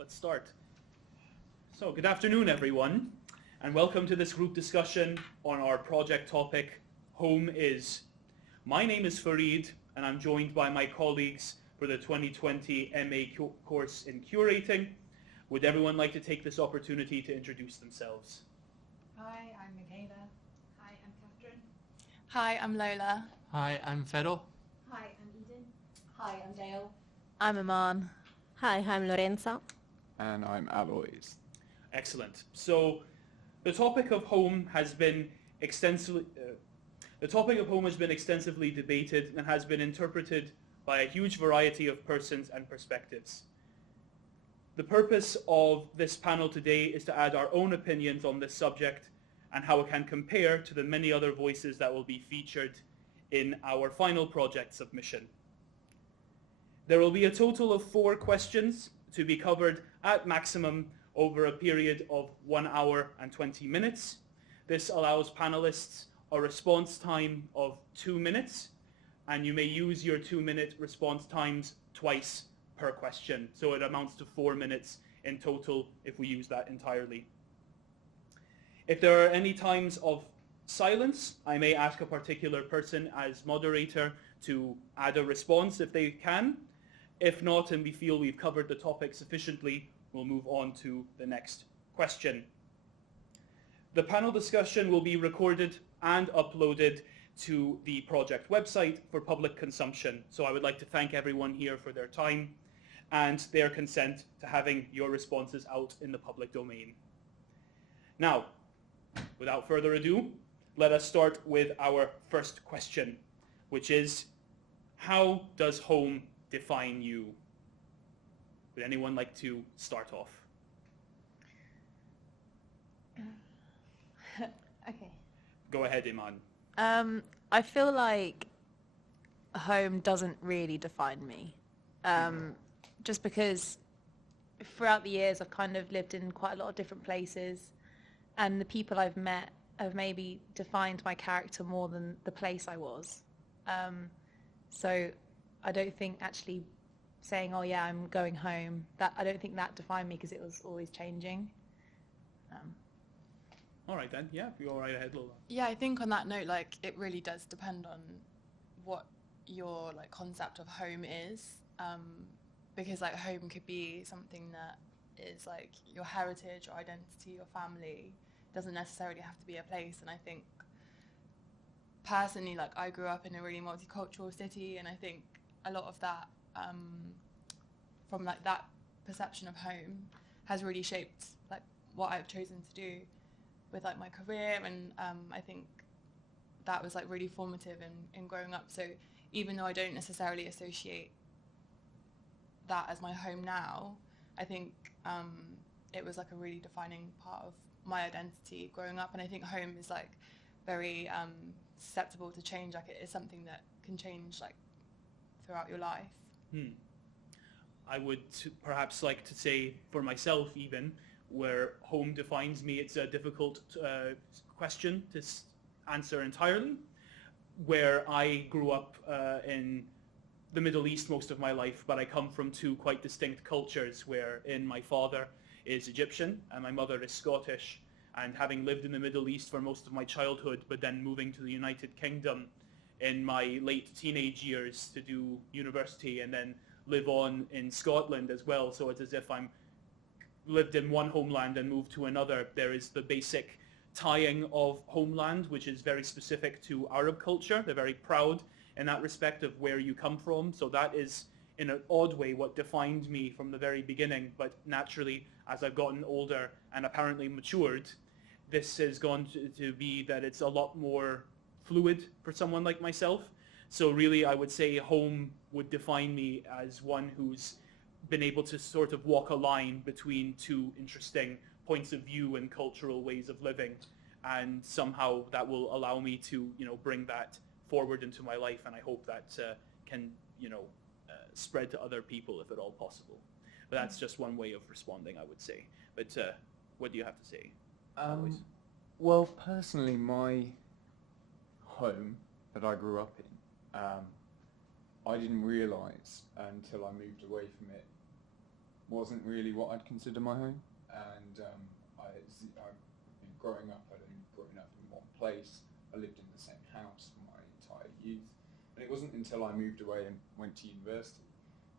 let's start. So, good afternoon, everyone, and welcome to this group discussion on our project topic, Home Is. My name is Fareed, and I'm joined by my colleagues for the 2020 MA course in Curating. Would everyone like to take this opportunity to introduce themselves? Hi, I'm Michaela. Hi, I'm Catrin. Hi, I'm Lola. Hi, I'm Fedor. Hi, I'm Eden. Hi, I'm Dale. I'm Iman. Hi, I'm Lorenza. And I'm Aloys. Excellent. So, the topic of home has been extensively debated and has been interpreted by a huge variety of persons and perspectives. The purpose of this panel today is to add our own opinions on this subject and how it can compare to the many other voices that will be featured in our final project submission. There will be a total of 4 questions to be covered at maximum over a period of 1 hour and 20 minutes. This allows panelists a response time of 2 minutes, and you may use your 2-minute response times twice per question. So it amounts to 4 minutes in total if we use that entirely. If there are any times of silence, I may ask a particular person as moderator to add a response if they can. If not, and we feel we've covered the topic sufficiently, we'll move on to the next question. The panel discussion will be recorded and uploaded to the project website for public consumption. So I would like to thank everyone here for their time and their consent to having your responses out in the public domain. Now, without further ado, let us start with our first question, which is, how does home define you? Would anyone like to start off? Okay. Go ahead, Iman. I feel like home doesn't really define me. Just because throughout the years I've kind of lived in quite a lot of different places, and the people I've met have maybe defined my character more than the place I was. So I don't think actually saying, oh yeah, I'm going home, I don't think that defined me because it was always changing. All right then, yeah, you go right ahead, Lola. Yeah, I think on that note, like, it really does depend on what your concept of home is, because home could be something that is your heritage or identity or family. It doesn't necessarily have to be a place. And I think personally, I grew up in a really multicultural city, and I think a lot of that from that perception of home has really shaped what I've chosen to do with my career, and I think that was really formative in growing up. So even though I don't necessarily associate that as my home now, I think it was a really defining part of my identity growing up. And I think home is very susceptible to change. It is something that can change throughout your life. I would perhaps like to say for myself even, where home defines me, it's a difficult question to answer entirely. Where I grew up in the Middle East most of my life, but I come from 2 quite distinct cultures, wherein my father is Egyptian and my mother is Scottish. And having lived in the Middle East for most of my childhood, but then moving to the United Kingdom in my late teenage years to do university and then live on in Scotland as well. So it's as if I'm lived in one homeland and moved to another. There is the basic tying of homeland, which is very specific to Arab culture. They're very proud in that respect of where you come from. So that is, in an odd way, what defined me from the very beginning. But naturally, as I've gotten older and apparently matured, this has gone to be that it's a lot more fluid for someone like myself. So really, I would say home would define me as one who's been able to sort of walk a line between 2 interesting points of view and cultural ways of living, and somehow that will allow me to bring that forward into my life, and I hope that can spread to other people if at all possible. But that's just one way of responding, I would say. But what do you have to say? Well, personally, my home that I grew up in, I didn't realise until I moved away from it wasn't really what I'd consider my home. And I've been growing up, I'd only grown up in one place. I lived in the same house for my entire youth. And it wasn't until I moved away and went to university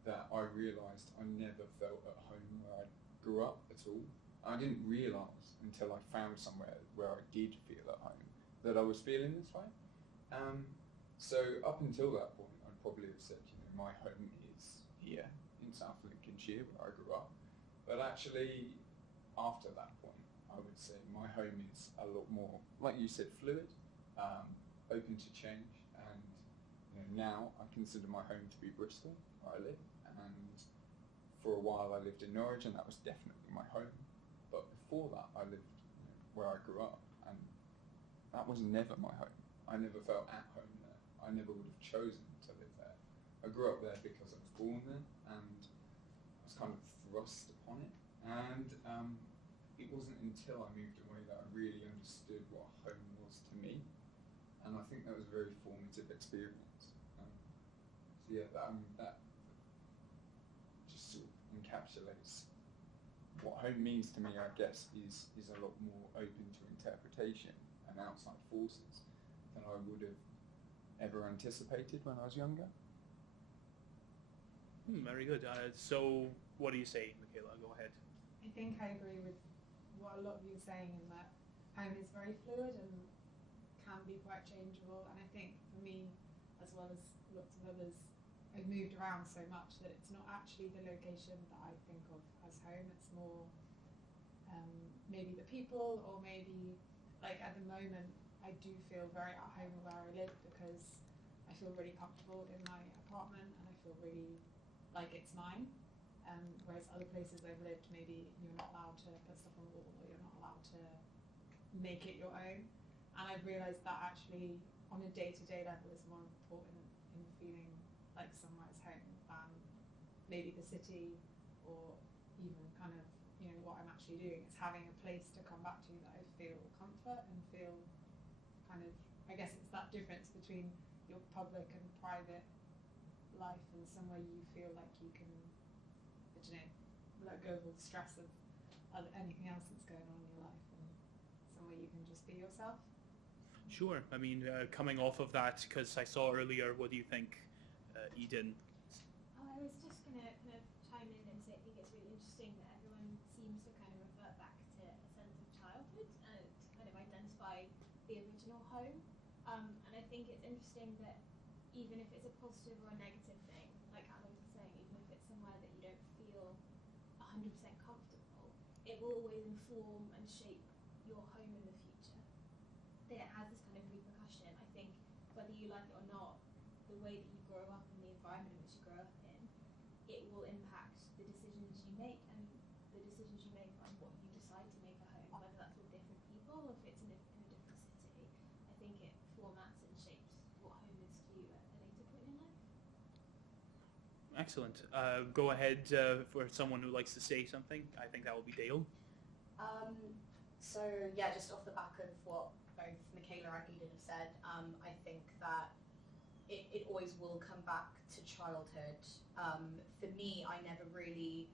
that I realised I never felt at home where I grew up at all. I didn't realise until I found somewhere where I did feel at home that I was feeling this way. So up until that point, I'd probably have said, my home is here in South Lincolnshire where I grew up. But actually, after that point, I would say my home is a lot more, like you said, fluid, open to change. And now I consider my home to be Bristol, where I live. And for a while I lived in Norwich, and that was definitely my home. But before that, I lived where I grew up, and that was never my home. I never felt at home there. I never would have chosen to live there. I grew up there because I was born there, and I was kind of thrust upon it. And it wasn't until I moved away that I really understood what home was to me. And I think that was a very formative experience. So yeah, that just sort of encapsulates what home means to me, I guess, is a lot more open to interpretation and outside forces than I would have ever anticipated when I was younger. Very good. So what do you say, Michaela? Go ahead. I think I agree with what a lot of you are saying in that home is very fluid and can be quite changeable. And I think for me, as well as lots of others, I've moved around so much that it's not actually the location that I think of as home. It's more maybe the people, or maybe, like at the moment, I do feel very at home where I live because I feel really comfortable in my apartment and I feel really like it's mine. Whereas other places I've lived, maybe you're not allowed to put stuff on the wall, or you're not allowed to make it your own. And I've realised that actually on a day-to-day level is more important in feeling like somewhere is home than maybe the city, or even kind of what I'm actually doing. It's having a place to come back to that I feel comfort and feel kind of, I guess it's that difference between your public and private life and somewhere you feel like you can, let go of all the stress of anything else that's going on in your life, and somewhere you can just be yourself. Sure. I mean, coming off of that, because I saw earlier, what do you think, Eden? I was just going to kind of chime in and say I think it's really interesting that everyone seems to kind of revert back to a sense of childhood and to kind of identify the original home. And I think it's interesting that even if it's a positive or a negative thing, like Aloys was saying, even if it's somewhere that you don't feel 100% comfortable, it will always inform and shape your home in the future. It has this kind of repercussion. I think whether you like it or not, the way that you grow up and the environment in which you grow up in, it will impact the decisions you make and the decisions you make on what you decide to make a home, whether that's with different people or if it's in a different city. I think it formats and shapes what home is to you at a later point in life. Excellent. Go ahead for someone who likes to say something. I think that will be Dale. So yeah, just off the back of what both Michaela and Eden have said, I think that it always will come back to childhood. For me, I never really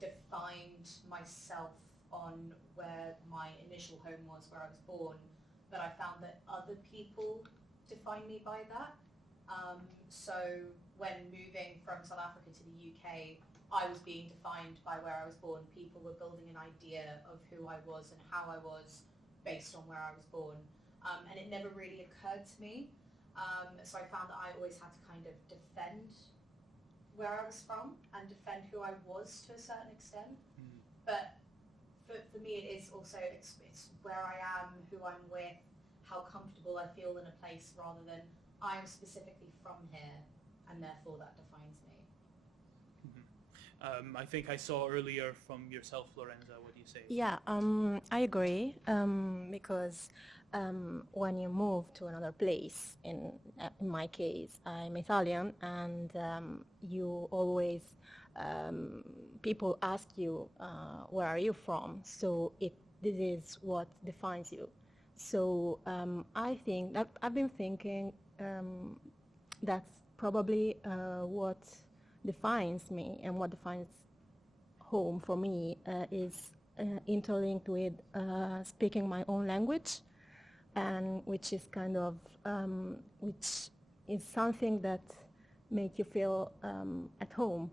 defined myself on where my initial home was, where I was born, but I found that other people define me by that. So when moving from South Africa to the UK, I was being defined by where I was born. People were building an idea of who I was and how I was based on where I was born. And it never really occurred to me. So I found that I always had to kind of defend where I was from and defend who I was to a certain extent. But for me, it is also, it's where I am, who I'm with, how comfortable I feel in a place, rather than I'm specifically from here and therefore that defines me. I think I saw earlier from yourself, Lorenza. What do you say? Yeah, I agree, because when you move to another place, in my case, I'm Italian, and you always, people ask you, where are you from? So this is what defines you. So I think that I've been thinking that's probably what defines me and what defines home for me is interlinked with speaking my own language, and which is kind of which is something that make you feel at home,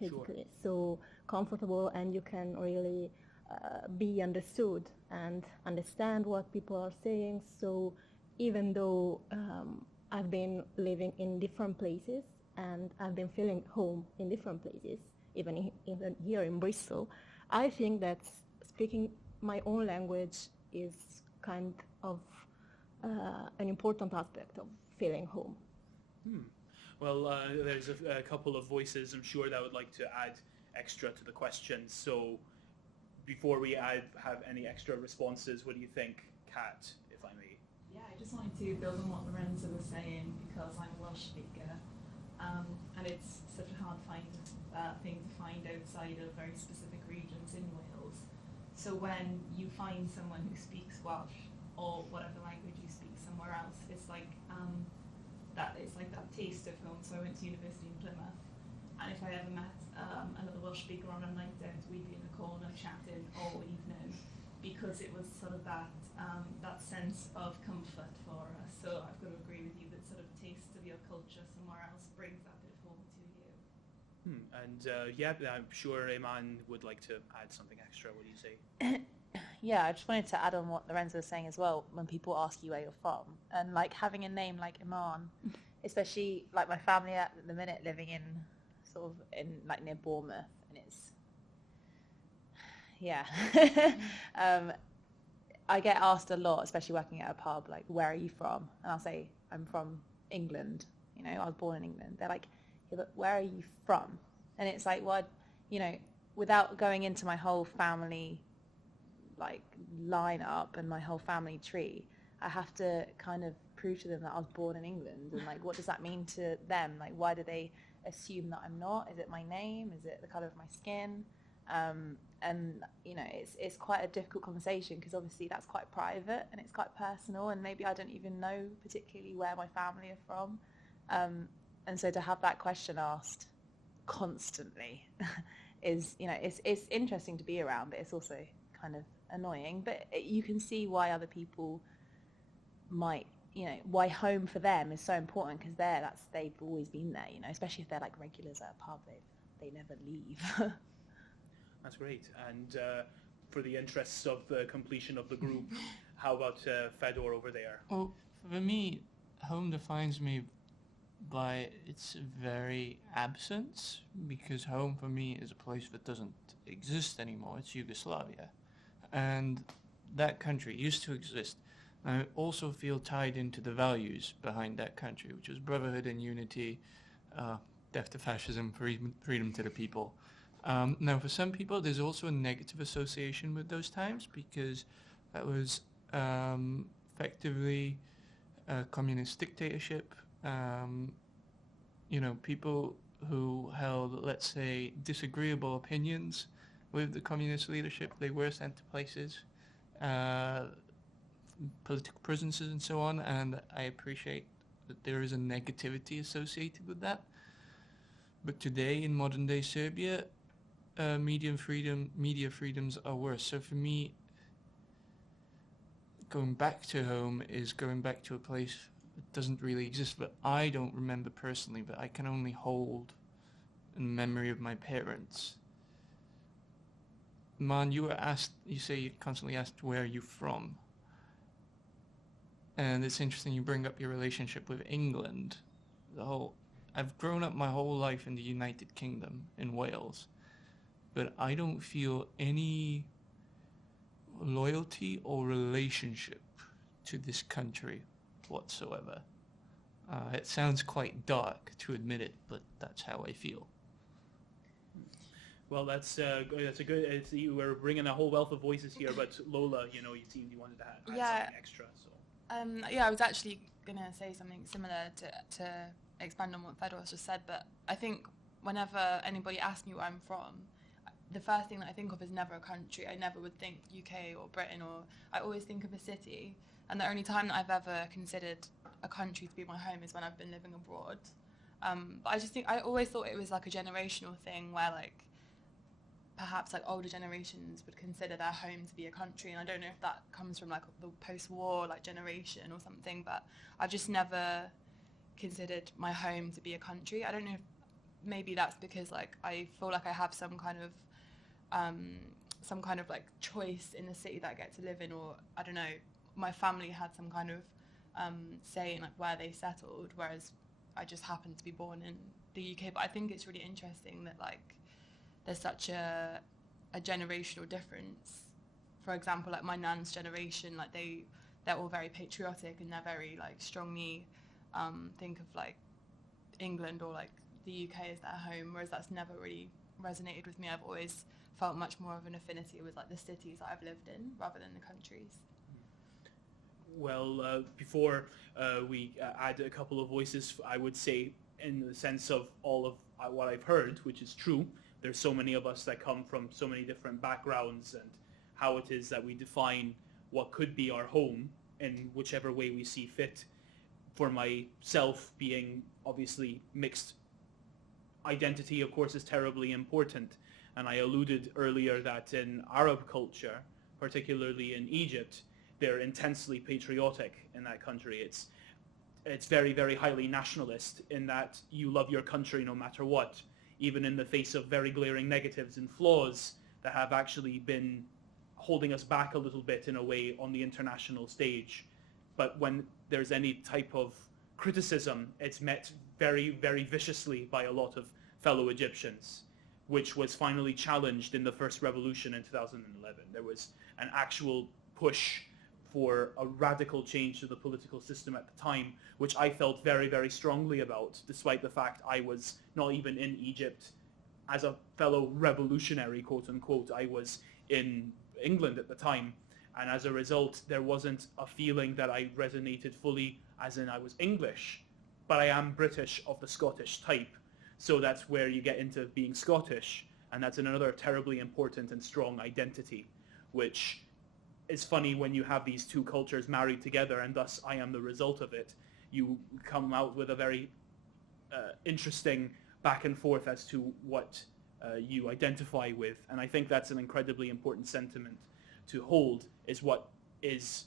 basically. So comfortable, and you can really be understood and understand what people are saying. So even though I've been living in different places and I've been feeling home in different places, even here in Bristol, I think that speaking my own language is kind of an important aspect of feeling home. Well, there's a couple of voices, I'm sure, that would like to add extra to the questions. So before we have any extra responses, what do you think, Kat, if I may? Yeah, I just wanted to build on what Lorenza was saying, because I'm a Welsh speaker, and it's such a hard thing to find outside of very specific regions in Wales. So when you find someone who speaks Welsh, or whatever language you speak somewhere else, it's like that taste of home. So I went to university in Plymouth, and if I ever met another Welsh speaker on a night out, we'd be in the corner chatting all evening, because it was sort of that sense of comfort for us. So I've got to agree with you that sort of taste of your culture somewhere else brings that bit of home to you. And I'm sure Iman would like to add something extra. What do you say? Yeah, I just wanted to add on what Lorenza was saying as well. When people ask you where you're from, and like having a name like Iman, especially like my family at the minute living in sort of in like near Bournemouth, and it's I get asked a lot, especially working at a pub, like, where are you from? And I'll say, I'm from England. You know, I was born in England. They're like, yeah, but where are you from? And it's like, well, you know, without going into my whole family like lineup and my whole family tree, I have to kind of prove to them that I was born in England, and like, what does that mean to them? Like, why do they assume that I'm not? Is it my name? Is it the colour of my skin? And you know, it's quite a difficult conversation, because obviously that's quite private and it's quite personal, and maybe I don't even know particularly where my family are from, and so to have that question asked constantly is, you know, it's interesting to be around, but it's also kind of annoying. But you can see why other people might, you know, why home for them is so important, because they've always been there, you know, especially if they're like regulars at a pub, they never leave. That's great. And for the interests of the completion of the group, how about Fedor over there? Well, for me, home defines me by its very absence, because home for me is a place that doesn't exist anymore. It's Yugoslavia. And that country used to exist. I also feel tied into the values behind that country, which is brotherhood and unity, death to fascism, freedom to the people. Now, for some people, there's also a negative association with those times, because that was effectively a communist dictatorship. You know, people who held, let's say, disagreeable opinions with the communist leadership, they were sent to places, political prisons and so on, and I appreciate that there is a negativity associated with that. But today, in modern day Serbia, media freedoms are worse. So for me, going back to home is going back to a place that doesn't really exist, but I don't remember personally, but I can only hold in memory of my parents. Man, you say you constantly asked where are you from? And it's interesting you bring up your relationship with England. I've grown up my whole life in the United Kingdom, in Wales, but I don't feel any loyalty or relationship to this country whatsoever. It sounds quite dark to admit it, but that's how I feel. Well, that's a good. We're bringing a whole wealth of voices here, but Lola, you know, you seemed you wanted to add something extra. So. I was actually going to say something similar to expand on what Fedor has just said, but I think whenever anybody asks me where I'm from, the first thing that I think of is never a country. I never would think UK or Britain, or I always think of a city. And the only time that I've ever considered a country to be my home is when I've been living abroad. But I always thought it was like a generational thing where like perhaps like older generations would consider their home to be a country, and I don't know if that comes from like the post-war like generation or something, but I've just never considered my home to be a country. I don't know if maybe that's because like I feel like I have some kind of like choice in the city that I get to live in, or I don't know, my family had some kind of say in like where they settled, whereas I just happened to be born in the UK. But I think it's really interesting that like there's such a generational difference. For example, like my nan's generation, like they're all very patriotic and they're very like strongly think of like England or like the UK as their home, whereas that's never really resonated with me. I've always felt much more of an affinity with like the cities that I've lived in rather than the countries. Well, before we add a couple of voices, I would say in the sense of all of what I've heard, which is true, there's so many of us that come from so many different backgrounds, and how it is that we define what could be our home in whichever way we see fit. For myself, being obviously mixed identity, of course, is terribly important. And I alluded earlier that in Arab culture, particularly in Egypt, they're intensely patriotic in that country. It's very, very highly nationalist in that you love your country no matter what, even in the face of very glaring negatives and flaws that have actually been holding us back a little bit in a way on the international stage. But when there's any type of criticism, it's met very, very viciously by a lot of fellow Egyptians, which was finally challenged in the first revolution in 2011. There was an actual push for a radical change to the political system at the time, which I felt very, very strongly about, despite the fact I was not even in Egypt as a fellow revolutionary, quote unquote. I was in England at the time, and as a result, there wasn't a feeling that I resonated fully, as in I was English, but I am British of the Scottish type. So that's where you get into being Scottish, and that's another terribly important and strong identity, which is funny when you have these two cultures married together, and thus I am the result of it. You come out with a very interesting back and forth as to what you identify with, and I think that's an incredibly important sentiment to hold, is what is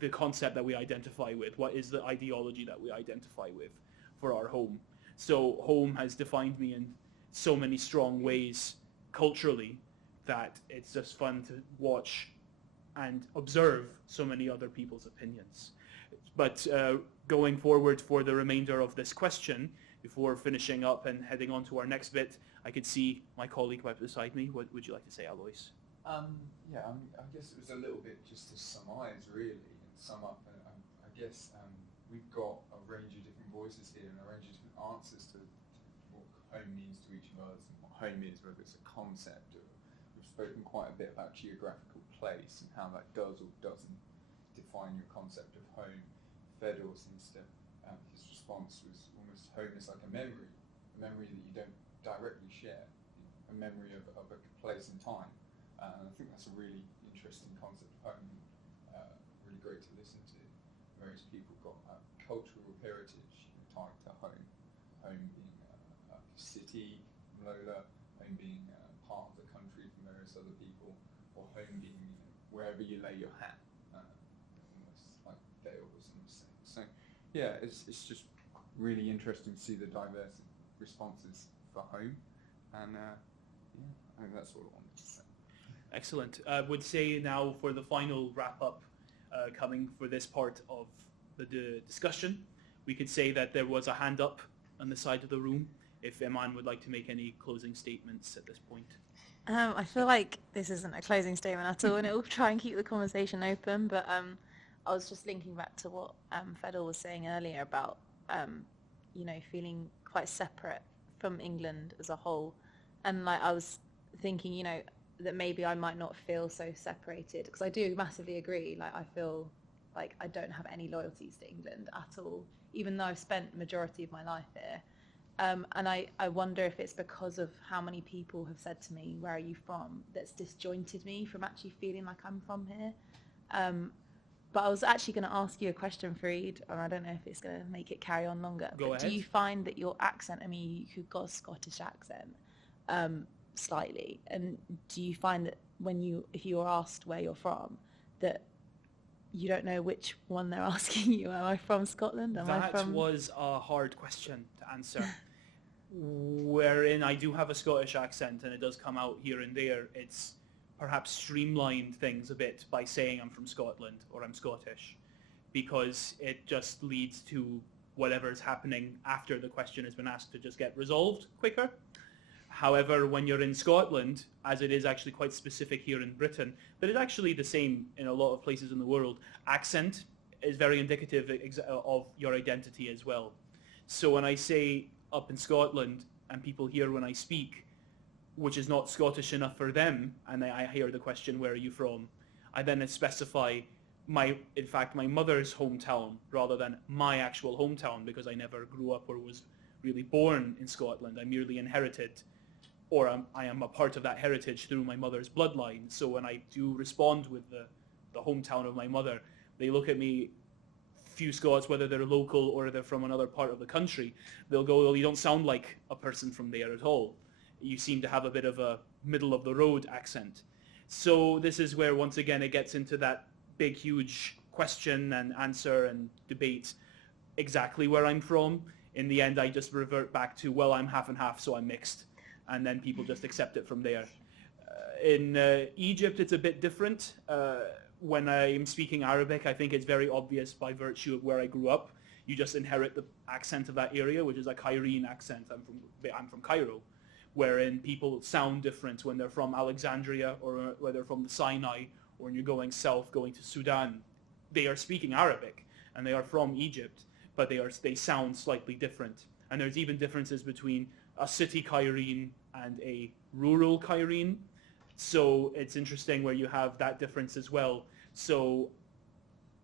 the concept that we identify with, what is the ideology that we identify with for our home. So home has defined me in so many strong ways culturally that it's just fun to watch and observe so many other people's opinions. But going forward for the remainder of this question, before finishing up and heading on to our next bit, I could see my colleague right beside me. What would you like to say, Aloys? Yeah, I guess it was a little bit just to surmise, really, and sum up. I guess we've got a range of different voices here and a range of different answers to what home means to each of us and what home is, whether it's a concept or we've spoken quite a bit about geographical place and how that does or doesn't define your concept of home. Fedor seems to, his response was almost home is like a memory that you don't directly share, a memory of a place and time. And I think that's a really interesting concept of home, really great to listen to. Various people got cultural heritage tied to home being a city from Lola, home being part of the country from various other people, or home being wherever you lay your hat, almost like Dale was saying. So yeah, it's just really interesting to see the diverse responses for home, and yeah, I think that's what I wanted to say. Excellent. I would say now for the final wrap-up coming for this part of the discussion, we could say that there was a hand up on the side of the room, if Iman would like to make any closing statements at this point. I feel like this isn't a closing statement at all, and it will try and keep the conversation open, but I was just linking back to what Fedor was saying earlier about, feeling quite separate from England as a whole. And like I was thinking, that maybe I might not feel so separated, because I do massively agree. Like I feel like I don't have any loyalties to England at all, even though I've spent the majority of my life here. And I wonder if it's because of how many people have said to me, where are you from, that's disjointed me from actually feeling like I'm from here. But I was actually going to ask you a question, Fareed, and I don't know if it's going to make it carry on longer. Go ahead. Do you find that your accent, you've got a Scottish accent, slightly? And do you find that if you are asked where you're from, that you don't know which one they're asking you? Am I from Scotland? That was a hard question to answer. Wherein I do have a Scottish accent and it does come out here and there. It's perhaps streamlined things a bit by saying I'm from Scotland or I'm Scottish, because it just leads to whatever's happening after the question has been asked to just get resolved quicker. However, when you're in Scotland, as it is actually quite specific here in Britain, but it's actually the same in a lot of places in the world, accent is very indicative of your identity as well. So when I say up in Scotland and people hear when I speak, which is not Scottish enough for them, and I hear the question, where are you from? I then specify in fact my mother's hometown rather than my actual hometown, because I never grew up or was really born in Scotland. I merely inherited, or I am a part of that heritage through my mother's bloodline. So when I do respond with the hometown of my mother, they look at me, few Scots, whether they're local or they're from another part of the country, they'll go, well, you don't sound like a person from there at all. You seem to have a bit of a middle of the road accent. So this is where, once again, it gets into that big, huge question and answer and debate exactly where I'm from. In the end, I just revert back to, well, I'm half and half, so I'm mixed. And then people just accept it from there. In Egypt, it's a bit different. When I'm speaking Arabic, I think it's very obvious by virtue of where I grew up. You just inherit the accent of that area, which is a Cairene accent. I'm from Cairo, wherein people sound different when they're from Alexandria or whether they're from the Sinai, or when you're going south, going to Sudan. They are speaking Arabic and they are from Egypt, but they sound slightly different. And there's even differences between a city Cairene and a rural Cairene. So it's interesting where you have that difference as well. So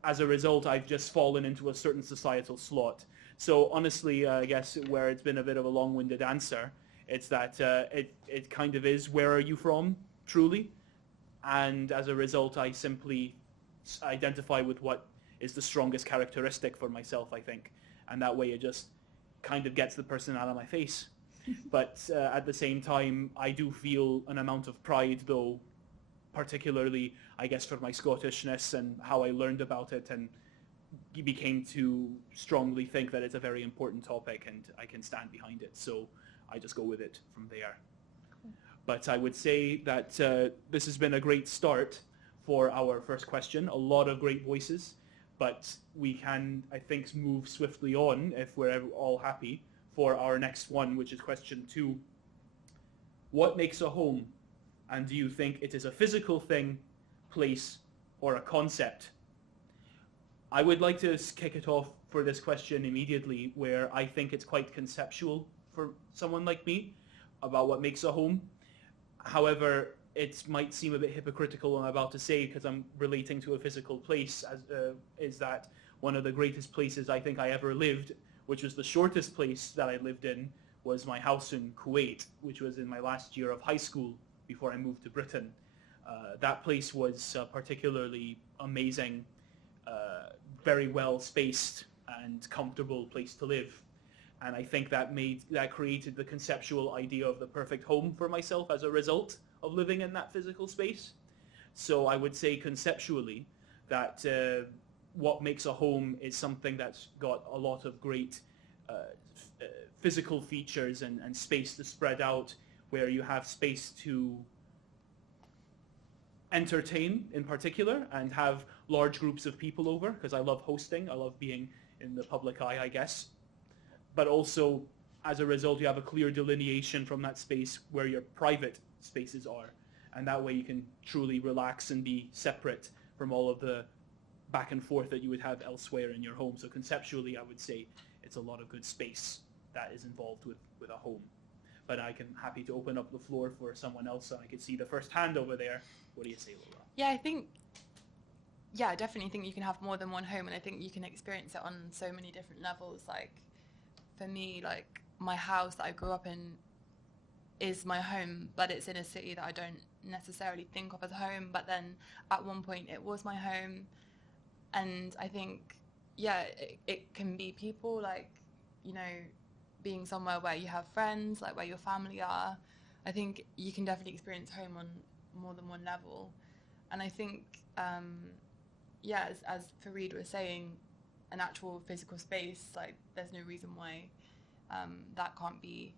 as a result, I've just fallen into a certain societal slot. So honestly, I guess where it's been a bit of a long-winded answer, it's that it kind of is, where are you from, truly? And as a result, I simply identify with what is the strongest characteristic for myself, I think. And that way it just kind of gets the person out of my face. But at the same time, I do feel an amount of pride, though, particularly, I guess, for my Scottishness and how I learned about it, and became to strongly think that it's a very important topic and I can stand behind it. So I just go with it from there. But I would say that this has been a great start for our first question. A lot of great voices, but we can, I think, move swiftly on, if we're all happy, for our next one, which is question 2. What makes a home? And do you think it is a physical thing, place, or a concept? I would like to kick it off for this question immediately, where I think it's quite conceptual for someone like me about what makes a home. However, it might seem a bit hypocritical what I'm about to say, because I'm relating to a physical place, is that one of the greatest places I think I ever lived, which was the shortest place that I lived in, was my house in Kuwait, which was in my last year of high school before I moved to Britain. That place was a particularly amazing, very well spaced and comfortable place to live. And I think that created the conceptual idea of the perfect home for myself as a result of living in that physical space. So I would say conceptually that what makes a home is something that's got a lot of great physical features and space to spread out, where you have space to entertain in particular and have large groups of people over, because I love hosting, I love being in the public eye, I guess. But also, as a result, you have a clear delineation from that space where your private spaces are. And that way you can truly relax and be separate from all of the back and forth that you would have elsewhere in your home. So conceptually, I would say it's a lot of good space that is involved with a home. But I'm happy to open up the floor for someone else, so I can see the first hand over there. What do you say, Lola? I definitely think you can have more than one home, and I think you can experience it on so many different levels. Like, for me, like, my house that I grew up in is my home, but it's in a city that I don't necessarily think of as home, but then at one point it was my home. And I think, it can be people, like, you know, being somewhere where you have friends, like where your family are. I think you can definitely experience home on more than one level. And I think, as Fareed was saying, an actual physical space, like there's no reason why that can't be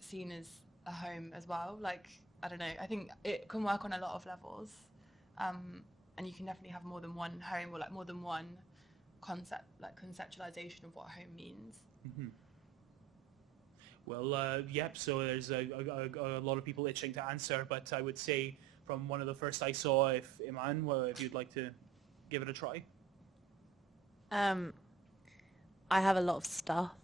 seen as a home as well. Like, I don't know, I think it can work on a lot of levels. And you can definitely have more than one home, or like more than one conceptualization of what home means. Mm-hmm. Well, yep, so there's a lot of people itching to answer, but I would say from one of the first I saw, if Iman, if you'd like to give it a try. I have a lot of stuff.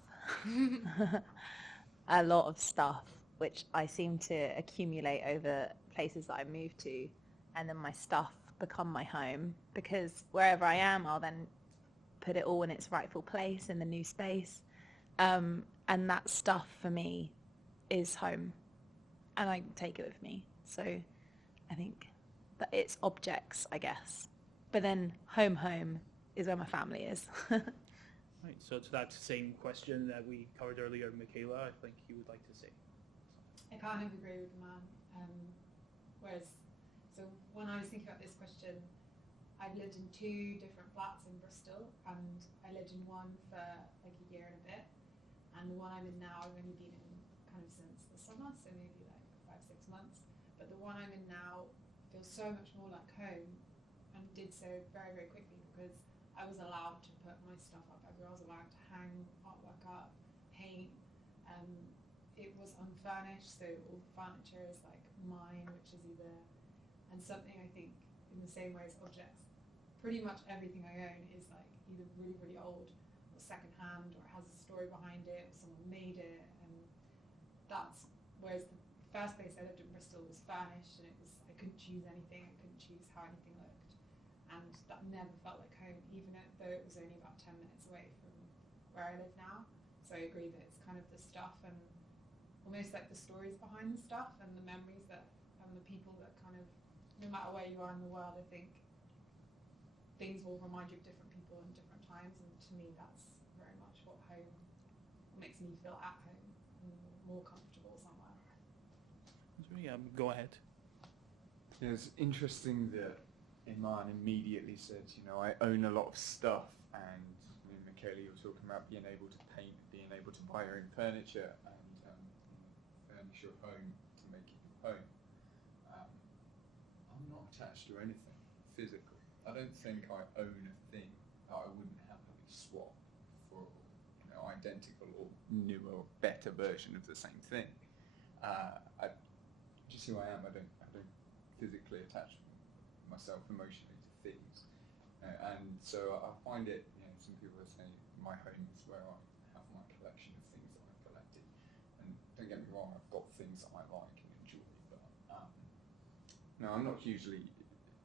A lot of stuff, which I seem to accumulate over places that I move to, and then my stuff become my home, because wherever I am, I'll then put it all in its rightful place in the new space. And that stuff for me is home, and I take it with me. So I think that it's objects, I guess. But then home is where my family is. Right, so to that same question that we covered earlier, Michaela, I think you would like to say. I kind of agree with the man. So when I was thinking about this question, I've lived in 2 different flats in Bristol, and I lived in one for like a year and a bit, and the one I'm in now I've only been in kind of since the summer, so maybe like 5-6 months. But the one I'm in now feels so much more like home, and did so very, very quickly because I was allowed to put my stuff up everywhere. I was allowed to hang artwork up, paint. It was unfurnished, so all the furniture is like mine, which is either, and something I think in the same way as objects, pretty much everything I own is like either really, really old or secondhand, or it has a story behind it, or someone made it, and that's, whereas the first place I lived in Bristol was furnished, and it was, I couldn't choose anything, I couldn't choose how anything looked, and that never felt like home, even though it was only about 10 minutes away from where I live now. So I agree that it's kind of the stuff, and almost like the stories behind the stuff, and the memories that, and the people that kind of, no matter where you are in the world, I think things will remind you of different people in different times, and to me that's very much what home makes me feel at home and more comfortable somewhere. Go ahead. Yeah, it's interesting that Iman immediately said, I own a lot of stuff, and Michaela, you were talking about being able to paint, being able to buy your own furniture, and furnish your home to make it your home. I'm not attached to anything physical. I don't think I own a thing that I wouldn't happily swap for identical or newer or better version of the same thing. Just who I am, I don't physically attach myself emotionally to things, and so I find it. Some people are saying my home is where I have my collection of things that I've collected, and don't get me wrong, I've got things that I like and enjoy, but no, I'm not hugely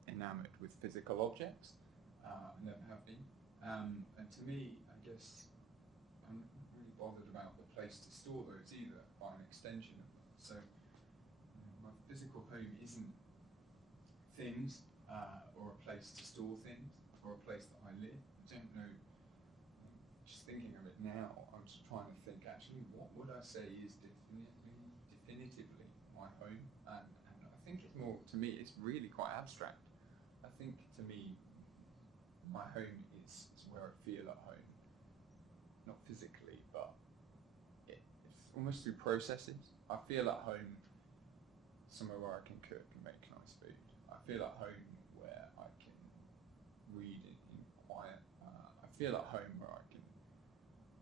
enamoured with physical objects. I never have been, and to me, I guess I'm not really bothered about the place to store those either, by an extension of that. So my physical home isn't things, or a place to store things, or a place that I live. I don't know. Just thinking of it now, I'm just trying to think. Actually, what would I say is definitively my home? And I think it's more, to me, it's really quite abstract. I think to me, my home is where I feel at home. Not physically, but it's almost through processes. I feel at home somewhere where I can cook and make nice food. I feel at home where I can read in quiet. I feel at home where I can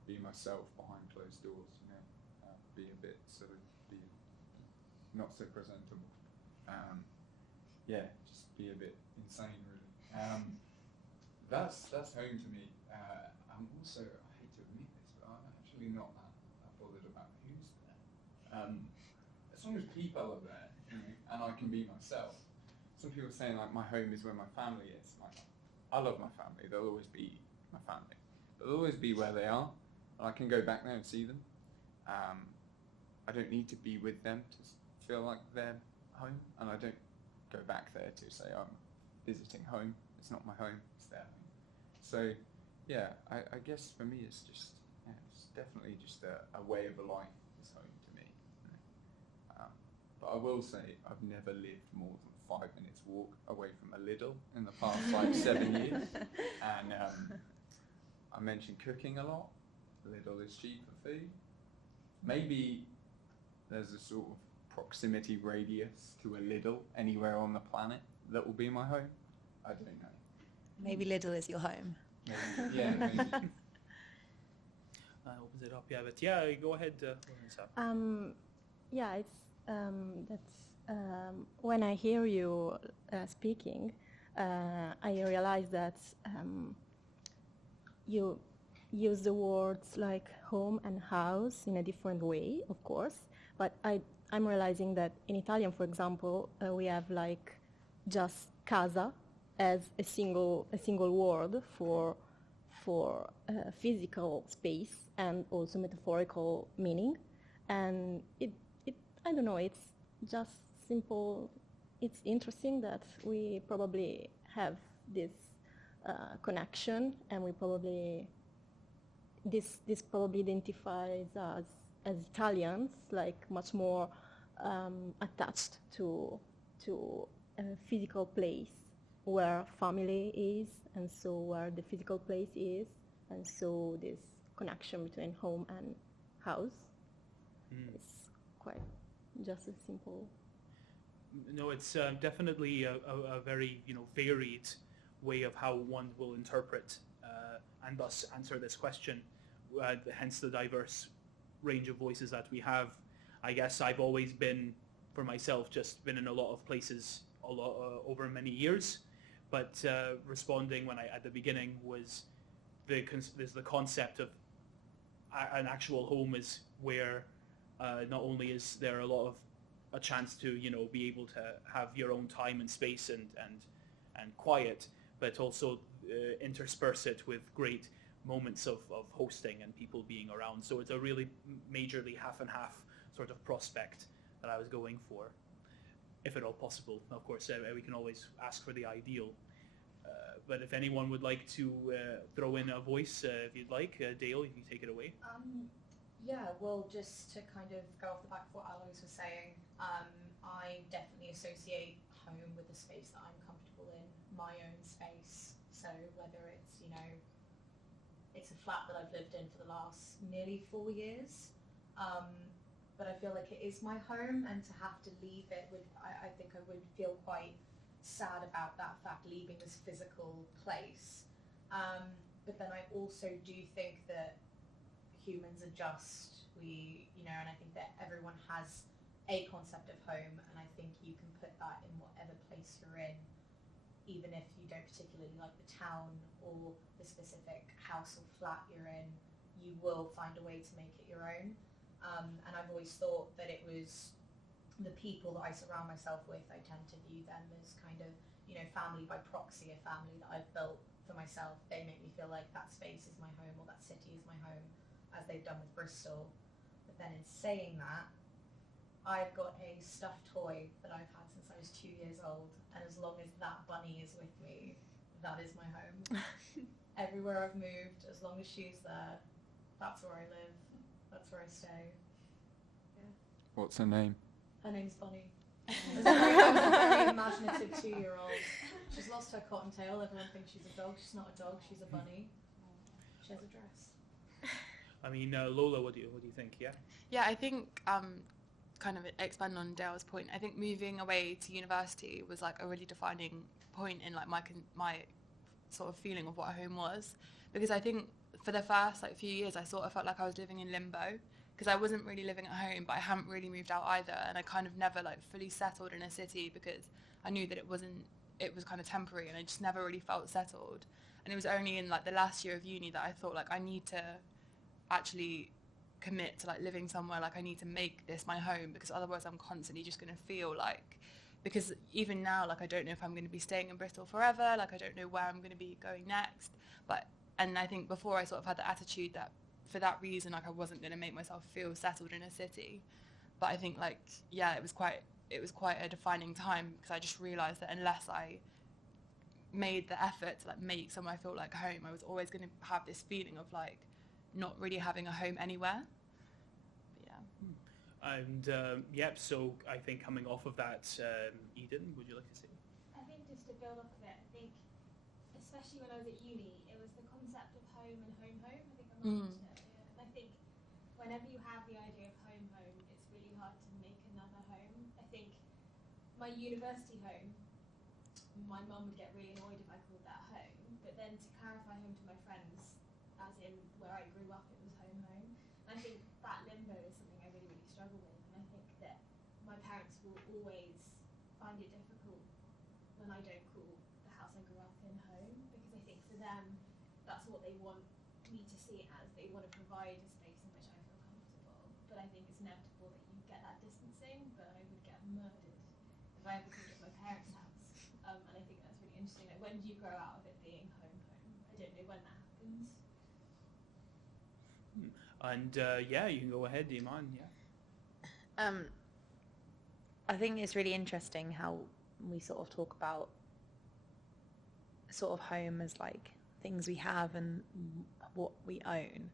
be myself behind closed doors, be a bit be not so presentable. Just be a bit insane, really. That's home to me. I'm also, I hate to admit this, but I'm actually not that bothered about who's there. As long as people are there, and I can be myself. Some people are saying like my home is where my family is. I love my family. They'll always be my family, but they'll always be where they are. And I can go back there and see them. I don't need to be with them to feel like they're home, and I don't go back there to say I'm visiting home. It's not my home, it's their home. So I guess for me it's just it's definitely just a way of a life is home to me. But I will say I've never lived more than 5 minutes walk away from a Lidl in the past like 7 years. And I mentioned cooking a lot. Lidl is cheap for food. Maybe there's a sort of proximity radius to a Lidl anywhere on the planet that will be my home. I don't know. Maybe Lidl is your home. Maybe, yeah, maybe. Opens it up, yeah, but yeah, go ahead, Lorenza. Yeah, it's that's when I hear you speaking, I realize that you use the words like home and house in a different way, of course. But I'm realizing that in Italian, for example, we have like just casa as a single word for physical space and also metaphorical meaning, and it I don't know, it's just simple. It's interesting that we probably have this connection, and we probably this probably identifies us as Italians, like much more attached to a physical place where family is, and so where the physical place is, and so this connection between home and house is quite just a simple. No, it's definitely a very varied way of how one will interpret and thus answer this question. Hence the diverse range of voices that we have. I guess I've always been, for myself, just been in a lot of places over many years. But responding when at the beginning was there's the concept of an actual home is where not only is there a chance to be able to have your own time and space and quiet, but also intersperse it with great moments of hosting and people being around. So it's a really majorly half and half sort of prospect that I was going for, if at all possible. Of course, we can always ask for the ideal. But if anyone would like to throw in a voice, if you'd like, Dale, you can take it away. Yeah, well, just to kind of go off the back of what Aloys was saying, I definitely associate home with the space that I'm comfortable in, my own space. So whether it's, it's a flat that I've lived in for the last nearly 4 years, but I feel like it is my home, and to have to leave it I think I would feel quite sad about that fact, leaving this physical place. But then I also do think that humans adjust, and I think that everyone has a concept of home, and I think you can put that in whatever place you're in, even if you don't particularly like the town or the specific house or flat you're in, you will find a way to make it your own. And I've always thought that it was the people that I surround myself with, I tend to view them as kind of, family by proxy, a family that I've built for myself. They make me feel like that space is my home, or that city is my home, as they've done with Bristol. But then in saying that, I've got a stuffed toy that I've had since I was 2 years old, and as long as that bunny is with me, that is my home. Everywhere I've moved, as long as she's there, that's where I live, that's where I stay. Yeah. What's her name? Her name's Bunny. As a very imaginative 2-year-old. She's lost her cottontail. Everyone thinks she's a dog. She's not a dog. She's a bunny. She has a dress. I mean, Lola, what do you think? Yeah. Yeah, I think kind of expand on Dale's point. I think moving away to university was like a really defining point in like my sort of feeling of what a home was, because I think for the first like few years I sort of felt like I was living in limbo, because I wasn't really living at home, but I hadn't really moved out either, and I kind of never like fully settled in a city, because I knew that it was kind of temporary, and I just never really felt settled. And it was only in like the last year of uni that I thought like I need to actually commit to like living somewhere, like I need to make this my home, because otherwise I'm constantly just going to feel like, because even now like I don't know if I'm going to be staying in Bristol forever, like I don't know where I'm going to be going next, and I think before I sort of had the attitude that for that reason like I wasn't going to make myself feel settled in a city. But I think like it was quite a defining time, because I just realised that unless I made the effort to like make somewhere feel like home, I was always going to have this feeling of like not really having a home anywhere. But And yep, so I think coming off of that, Eden, would you like to say? I think just to build off of it, I think especially when I was at uni, it was the concept of home and home. I think I mentioned it earlier. And I think whenever you have the idea of home, it's really hard to make another home. I think my university home, my mum would get really annoyed if I called that home. But then to clarify home to my friends, as in where I grew up, it was home. And I think that limbo is something I really, really struggle with. And I think that my parents will always find it difficult when I don't call the house I grew up in home, because I think for them that's what they want me to see it as. They want to provide a space in which I feel comfortable, but I think it's inevitable that you get that distancing. But I would get murdered if I ever called it my parents' house, and I think that's really interesting. Like, when do you grow out of it being home? I don't know when that happens. And yeah, you can go ahead, Iman. Yeah. I think it's really interesting how we sort of talk about sort of home as like things we have and what we own.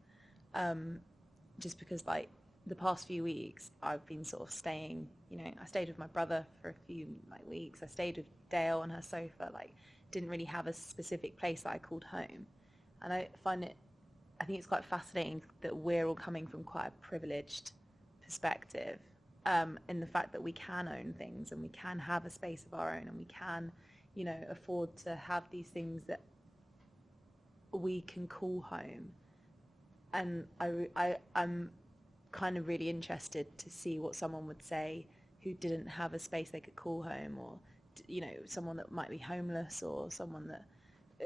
Just because like the past few weeks I've been sort of staying, I stayed with my brother for a few weeks. I stayed with Dale on her sofa, didn't really have a specific place that I called home. And I think it's quite fascinating that we're all coming from quite a privileged perspective, in the fact that we can own things and we can have a space of our own and we can, afford to have these things that we can call home. And I'm kind of really interested to see what someone would say who didn't have a space they could call home, or, someone that might be homeless, or someone that,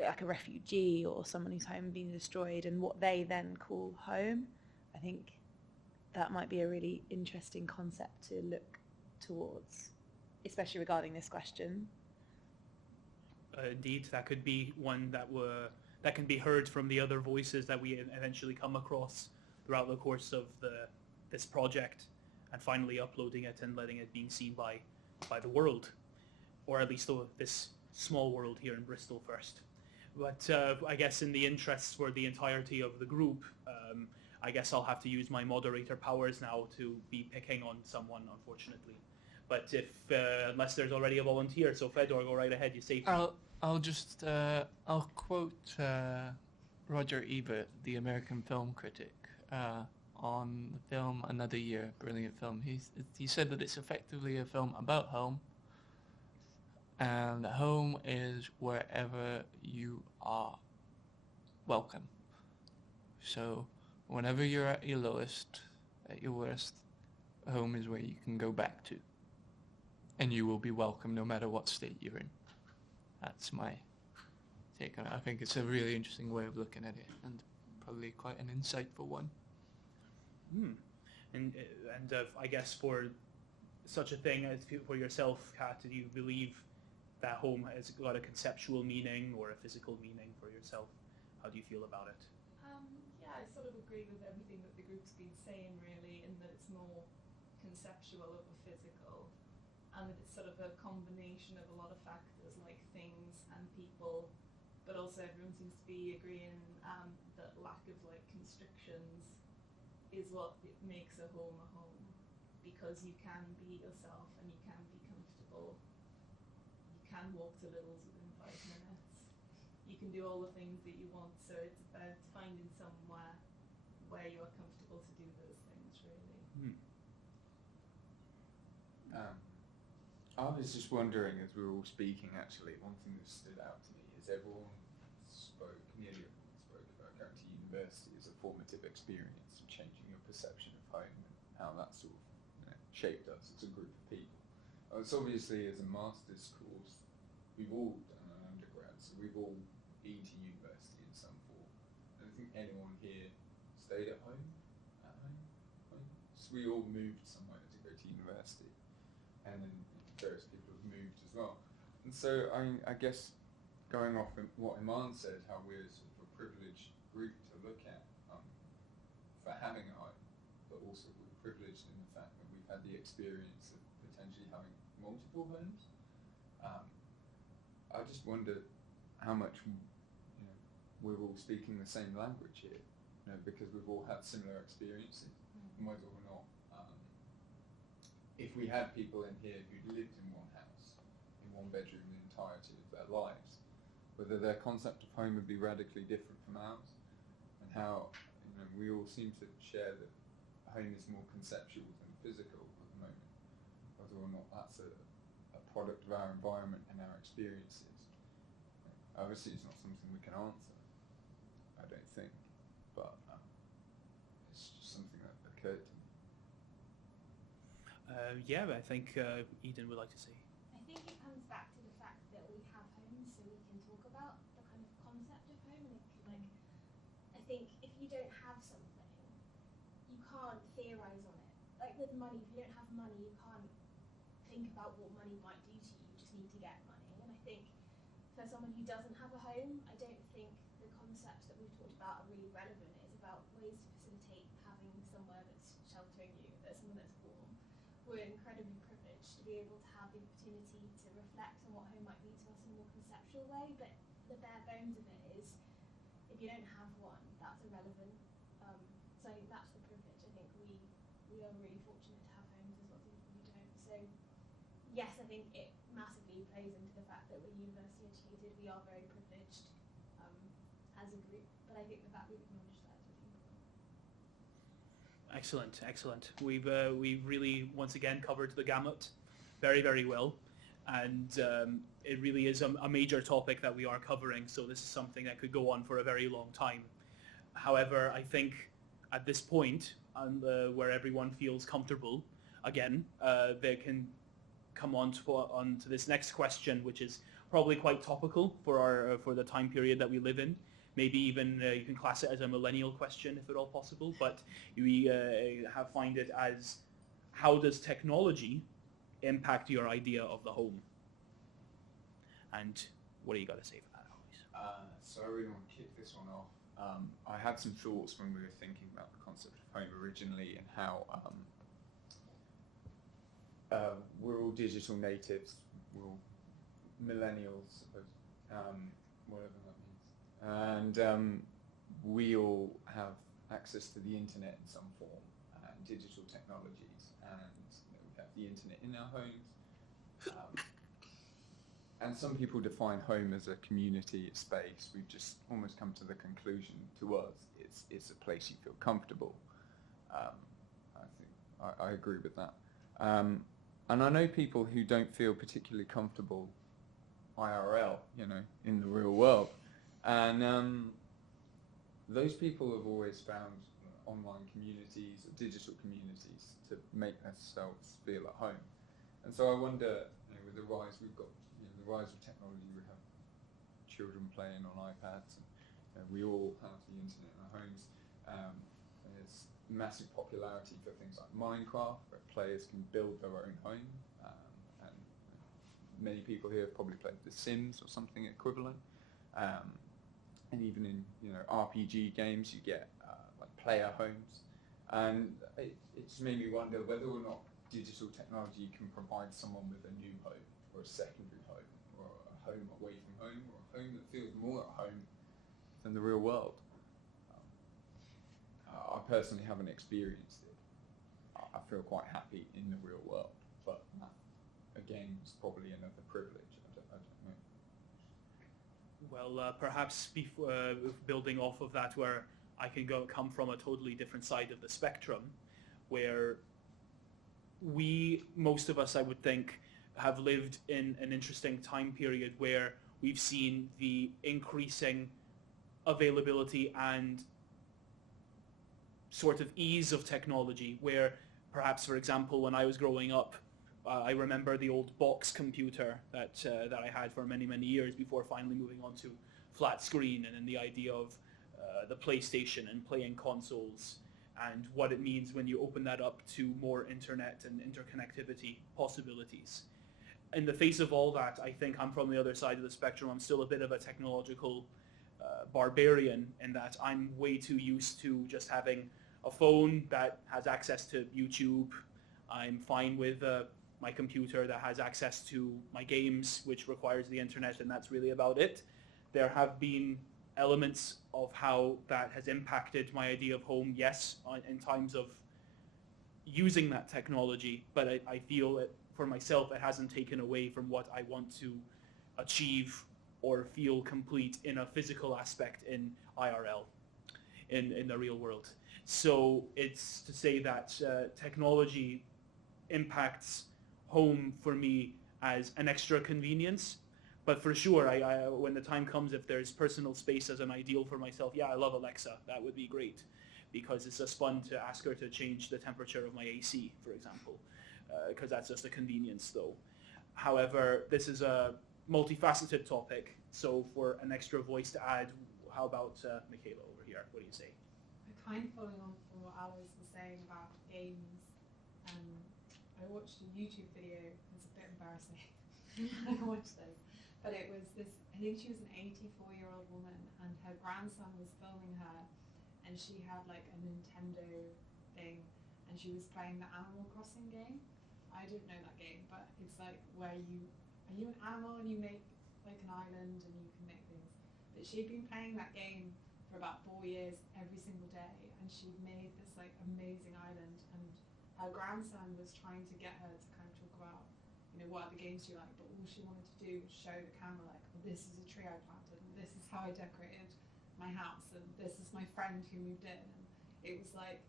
like a refugee, or someone whose home being destroyed, and what they then call home. I think that might be a really interesting concept to look towards, especially regarding this question. Indeed, that could be one that can be heard from the other voices that we eventually come across throughout the course of this project, and finally uploading it and letting it being seen by the world, or at least this small world here in Bristol first. But I guess in the interests for the entirety of the group, I guess I'll have to use my moderator powers now to be picking on someone, unfortunately. But if unless there's already a volunteer, so Fedor, go right ahead. You say. I'll quote Roger Ebert, the American film critic, on the film Another Year, brilliant film. He said that it's effectively a film about home, and home is wherever you are welcome. So whenever you're at your lowest, at your worst, home is where you can go back to, and you will be welcome no matter what state you're in. That's my take on it. I think it's a really interesting way of looking at it, and probably quite an insightful one. And I guess for such a thing as for yourself, Kat, do you believe that home has got a conceptual meaning or a physical meaning for yourself? How do you feel about it? Yeah, I sort of agree with everything that the group's been saying, really, in that it's more conceptual over physical, and that it's sort of a combination of a lot of factors like things and people, but also everyone seems to be agreeing that lack of constrictions is what makes a home, because you can be yourself and you can be comfortable. You can walk to Lidl's within 5 minutes. You can do all the things that you want, so it's about finding somewhere where you are comfortable to do those things, really. I was just wondering, as we were all speaking, actually, one thing that stood out to me is nearly everyone spoke about going to university as a formative experience and changing your perception of home and how that sort of shaped us as a group of people. It's obviously, as a master's course, we've all done an undergrad, so we've all been to university in some form. I don't think anyone here stayed at home. So we all moved somewhere to go to university, and then various people have moved as well. And so I guess going off of what Iman said, how we're sort of a privileged group to look at for having a home, but also we're privileged in the fact that we've had the experience of potentially having multiple homes. I just wonder how much we're all speaking the same language here, because we've all had similar experiences, and whether or not if we had people in here who lived in one house, in one bedroom the entirety of their lives, whether their concept of home would be radically different from ours, and how, you know, we all seem to share that home is more conceptual than physical at the moment, whether or not that's a product of our environment and our experiences. Obviously it's not something we can answer, I don't think, but it's just something that occurred to me. Yeah, I think Eden would like to say. I think it comes back to the fact that we have homes, so we can talk about the kind of concept of home. And I think if you don't have something, you can't theorise on it. Like with money, if you don't have money, you can't think about what money might do to you. You just need to get money. And I think for someone who doesn't have a home, I don't think the concepts that we've talked about are really relevant. It's about ways to facilitate having somewhere that's sheltering you, that's somewhere that's warm. We're incredibly privileged to be able to have the opportunity to reflect on what home might mean to us in a more conceptual way, but the bare bones of it is, if you don't have one, that's irrelevant. So I think that's the privilege. I think we are really fortunate to have homes as lots of people who don't. So yes, I think it massively plays into the fact that we're university educated. We are very privileged as a group, but I think the fact we've acknowledged that is really important. Excellent, excellent. We've really once again covered the gamut very, very well, and it really is a major topic that we are covering, so this is something that could go on for a very long time. However, I think at this point, where everyone feels comfortable, again, they can come on to this next question, which is probably quite topical for the time period that we live in. Maybe even you can class it as a millennial question, if at all possible, but we find it as, how does technology impact your idea of the home? And what do you got to say for that, Aloys? So I really want to kick this one off. I had some thoughts when we were thinking about the concept of home originally, and how we're all digital natives, we're all millennials, suppose, whatever that means. And we all have access to the internet in some form, and digital technologies, and we have the internet in our homes. And some people define home as a community, a space. We've just almost come to the conclusion, to us, it's a place you feel comfortable. I agree with that. And I know people who don't feel particularly comfortable IRL, you know, in the real world. And those people have always found online communities or digital communities to make themselves feel at home. And so I wonder, you know, with the rise, we've got, you know, the rise of technology, we have children playing on iPads, and you know, we all have the internet in our homes. There's massive popularity for things like Minecraft, where players can build their own home, and many people here have probably played The Sims or something equivalent. And even in, you know, RPG games, you get like player homes, and it just made me wonder whether or not digital technology can provide someone with a new home, or a secondary home, or a home away from home, or a home that feels more at home than the real world. I personally haven't experienced it. I feel quite happy in the real world, but that, again, is probably another privilege. I don't know. Well, perhaps building off of that, where I can come from a totally different side of the spectrum, where most of us, I would think, have lived in an interesting time period where we've seen the increasing availability and sort of ease of technology, where perhaps, for example, when I was growing up, I remember the old box computer that I had for many, many years before finally moving on to flat screen, and then the idea of the PlayStation and playing consoles, and what it means when you open that up to more internet and interconnectivity possibilities. In the face of all that, I think I'm from the other side of the spectrum. I'm still a bit of a technological barbarian, in that I'm way too used to just having a phone that has access to YouTube. I'm fine with my computer that has access to my games, which requires the internet, and that's really about it. There have been elements of how that has impacted my idea of home, yes, in times of using that technology, but I feel it, for myself, it hasn't taken away from what I want to achieve or feel complete in a physical aspect in IRL, in the real world. So it's to say that technology impacts home for me as an extra convenience, but for sure, I when the time comes, if there's personal space as an ideal for myself, yeah, I love Alexa. That would be great, because it's just fun to ask her to change the temperature of my AC, for example, because that's just a convenience, though. However, this is a multifaceted topic, so for an extra voice to add, how about Michaela over here? What do you say? Kind of following on from what Aloys was saying about games, I watched a YouTube video. It's a bit embarrassing. I watched this, but it was this. I think she was an 84-year-old woman, and her grandson was filming her, and she had like a Nintendo thing, and she was playing the Animal Crossing game. I didn't know that game, but it's like where you are an animal and you make like an island and you can make things. But she'd been playing that game for about 4 years every single day, and she'd made this like amazing island, and her grandson was trying to get her to kind of talk about, you know, what other games she liked, but all she wanted to do was show the camera like, well, this is a tree I planted, and this is how I decorated my house, and this is my friend who moved in. And it was like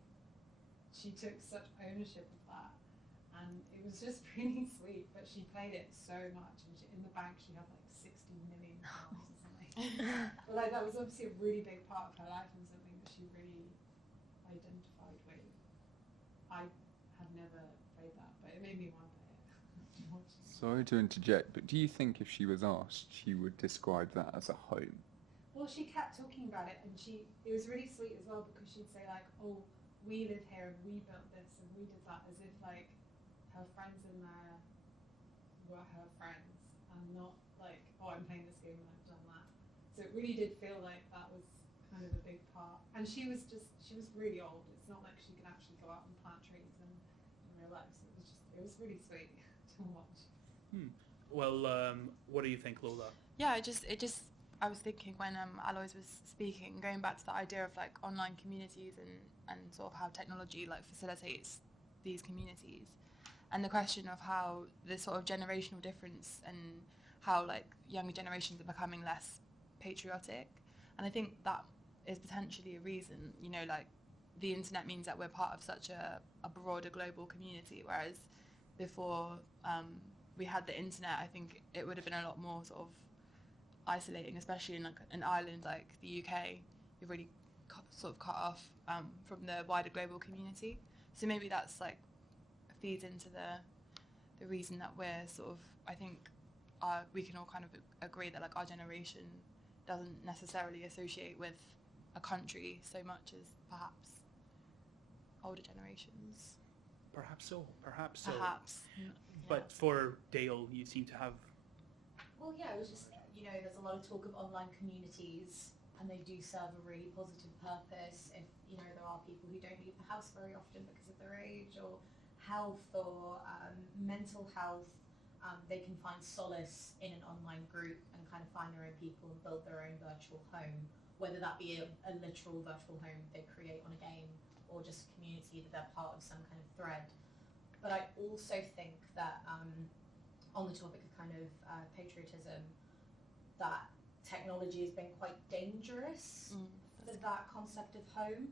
she took such ownership of that, and it was just really sweet. But she played it so much, and in the bank she had like $60 million or something. But like that was obviously a really big part of her life, and something that she really identified with. I had never played that, but it made me want to play it. Sorry to interject, but do you think if she was asked, she would describe that as a home? Well, she kept talking about it, and it was really sweet as well, because she'd say like, oh, we live here and we built this and we did that, as if like her friends in there were her friends, and not like, oh, I'm playing this game and I've done that. So it really did feel like that was kind of a big part. And she was really old. It's not like she could actually go out and plant trees in real life. So it was really sweet to watch. Well, what do you think, Lola? Yeah, I was thinking when Aloys was speaking, going back to the idea of like online communities and sort of how technology like facilitates these communities, and the question of how this sort of generational difference and how like younger generations are becoming less patriotic. And I think that is potentially a reason, you know, like the internet means that we're part of such a broader global community, whereas before we had the internet, I think it would have been a lot more sort of isolating, especially in like an island like the UK. You're really sort of cut off from the wider global community. So maybe that's like feeds into the reason that we're sort of, I think we can all kind of agree that like our generation doesn't necessarily associate with a country so much as perhaps older generations. Perhaps so. Perhaps so. Perhaps. But for Dale, you seem to have. Well, yeah, it was just, you know, there's a lot of talk of online communities, and they do serve a really positive purpose if, you know, there are people who don't leave the house very often because of their age or health or mental health. They can find solace in an online group and kind of find their own people and build their own virtual home, whether that be a literal virtual home they create on a game or just a community that they're part of some kind of thread. But I also think that on the topic of kind of patriotism, that technology has been quite dangerous for that concept of home,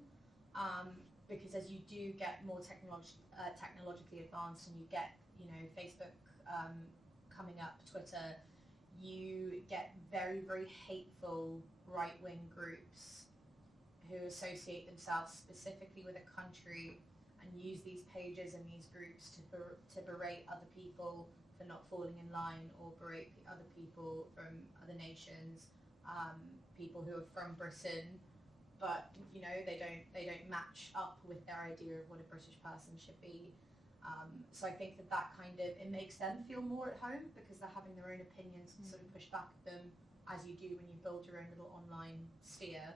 because as you do get more technologically advanced and you get, you know, Facebook coming up, Twitter, you get very, very hateful right-wing groups who associate themselves specifically with a country and use these pages and these groups to berate other people for not falling in line, or berate other people from other nations, people who are from Britain, but you know they don't match up with their idea of what a British person should be. So I think that kind of, it makes them feel more at home because they're having their own opinions and sort of push back at them, as you do when you build your own little online sphere.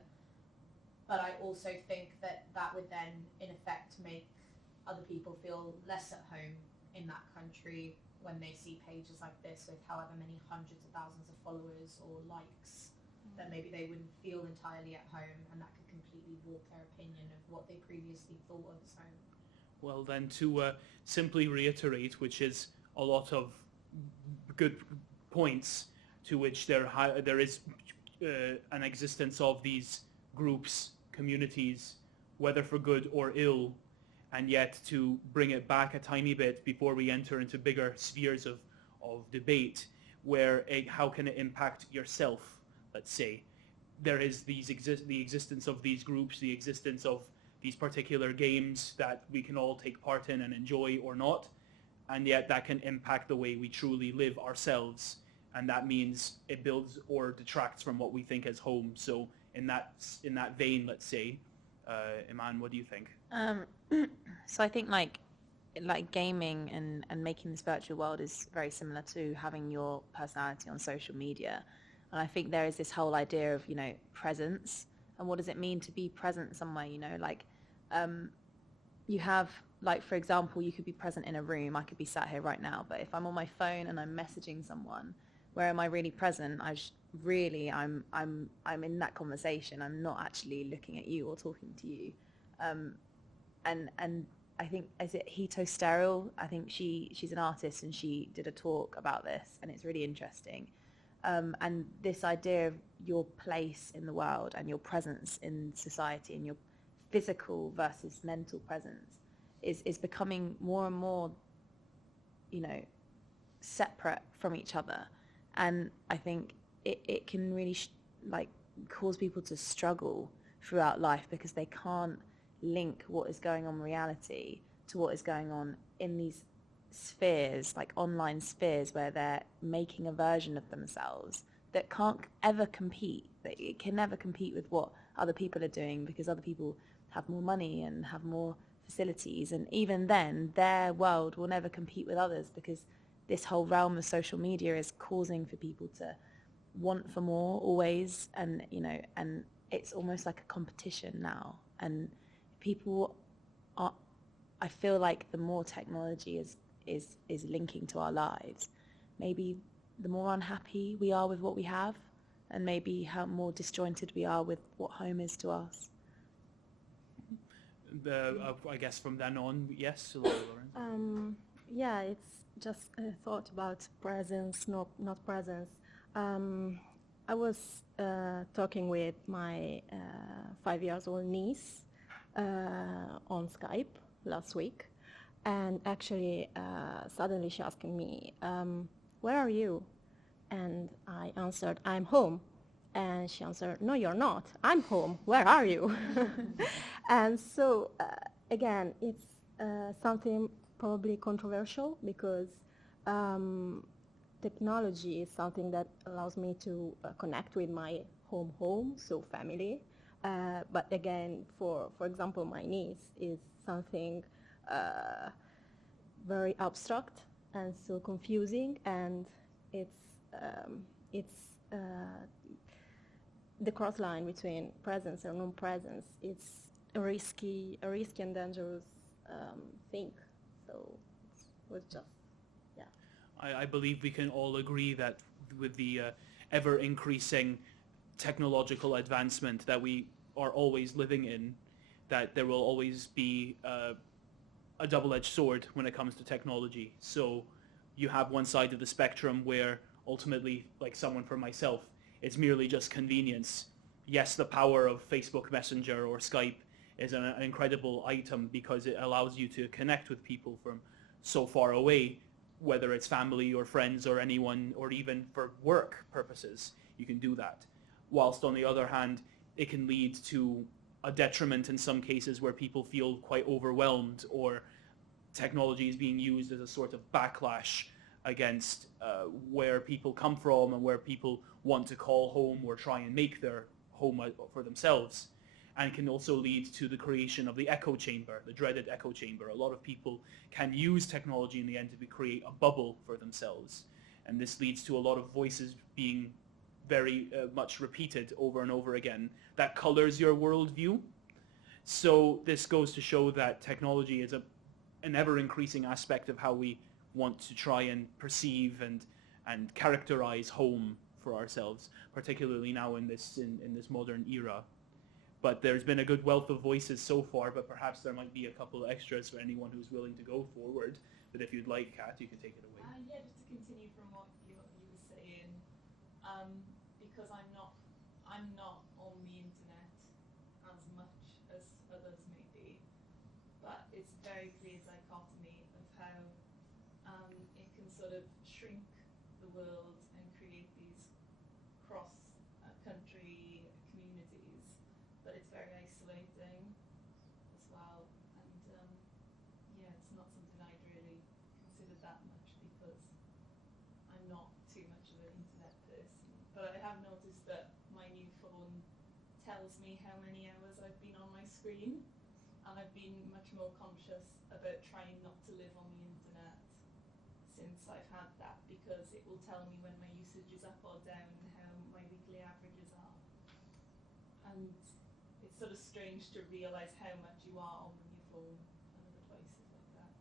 But I also think that would then, in effect, make other people feel less at home in that country when they see pages like this with however many hundreds of thousands of followers or likes, that maybe they wouldn't feel entirely at home, and that could completely warp their opinion of what they previously thought of as home. Well, then to simply reiterate, which is a lot of good points to which there is an existence of these groups, communities, whether for good or ill, and yet to bring it back a tiny bit before we enter into bigger spheres of debate, where how can it impact yourself, let's say. There is the existence of these groups, the existence of these particular games that we can all take part in and enjoy or not, and yet that can impact the way we truly live ourselves, and that means it builds or detracts from what we think as home. So in that vein, let's say, Iman, what do you think? So I think like gaming and making this virtual world is very similar to having your personality on social media. And I think there is this whole idea of, presence, and what does it mean to be present somewhere, like you have, like, for example, you could be present in a room. I could be sat here right now, but if I'm on my phone and I'm messaging someone, where am I really present? I'm in that conversation. I'm not actually looking at you or talking to you. And I think, is it Hito Steril? I think she's an artist, and she did a talk about this, and it's really interesting. And this idea of your place in the world and your presence in society and your physical versus mental presence is becoming more and more, separate from each other. And I think it can really cause people to struggle throughout life, because they can't link what is going on in reality to what is going on in these spheres, like online spheres, where they're making a version of themselves that can't ever compete, that it can never compete with what other people are doing, because other people have more money and have more facilities, and even then their world will never compete with others, because this whole realm of social media is causing for people to want for more always, and and it's almost like a competition now, and people are, I feel like the more technology is linking to our lives, maybe the more unhappy we are with what we have, and maybe how more disjointed we are with what home is to us. I guess from then on, yes, Lorenza. Yeah, it's just a thought about presence, not presence. I was talking with my 5-year-old niece on Skype last week, and actually suddenly she asked me, where are you? And I answered, I'm home. And she answered, no, you're not. I'm home. Where are you? And so, again, it's something probably controversial, because technology is something that allows me to connect with my home, so family. But again, for example, my niece is something very abstract and so confusing, and it's the cross line between presence and non-presence. It's a risky and dangerous thing. So it was just, yeah. I believe we can all agree that with the ever-increasing technological advancement that we are always living in, that there will always be a double-edged sword when it comes to technology. So you have one side of the spectrum where ultimately, like someone for myself, it's merely just convenience. Yes, the power of Facebook Messenger or Skype is an incredible item, because it allows you to connect with people from so far away, whether it's family or friends or anyone, or even for work purposes, you can do that. Whilst on the other hand, it can lead to a detriment in some cases where people feel quite overwhelmed, or technology is being used as a sort of backlash against where people come from and where people want to call home or try and make their home for themselves, and can also lead to the creation of the echo chamber, the dreaded echo chamber. A lot of people can use technology in the end to create a bubble for themselves, and this leads to a lot of voices being very much repeated over and over again. That colors your worldview. So this goes to show that technology is an ever-increasing aspect of how we want to try and perceive and characterize home for ourselves, particularly now in this modern era. But there's been a good wealth of voices so far, but perhaps there might be a couple of extras for anyone who's willing to go forward. But if you'd like, Kat, you can take it away. Yeah, just to continue from what you were saying, because I'm not on the internet as much as others may be, but it's a very clear dichotomy of how it can sort of shrink the world and create these cross-country communities, but it's very isolating as well. And yeah, it's not something I'd really considered that much because I'm not too much of an internet person. But I have noticed that my new phone tells me how many hours I've been on my screen, and I've been much more conscious about trying not to live on the internet since I've had that, because it will tell me when my usage is up or down and how my weekly averages are. And it's sort of strange to realise how much you are on your phone and other places like that.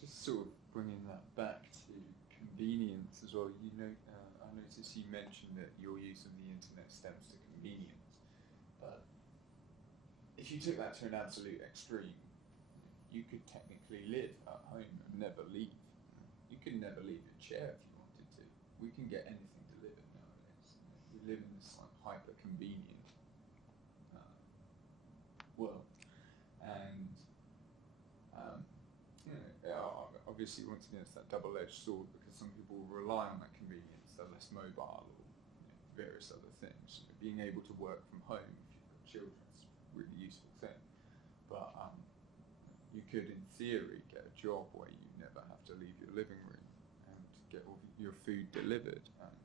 Just sort of bringing that back to convenience as well. You know, I noticed you mentioned that your use of the internet stems to convenience, but if you took that to an absolute extreme, you could technically live at home and never leave. You could never leave your chair if you wanted to. We can get anything delivered nowadays. We live in this like hyper-convenient world, and obviously once again it's that double-edged sword, because some people rely on that convenience, they're less mobile, or various other things. Being able to work from home if you've got children is a really useful thing, but you could in theory get a job where you never have to leave your living room and get all your food delivered and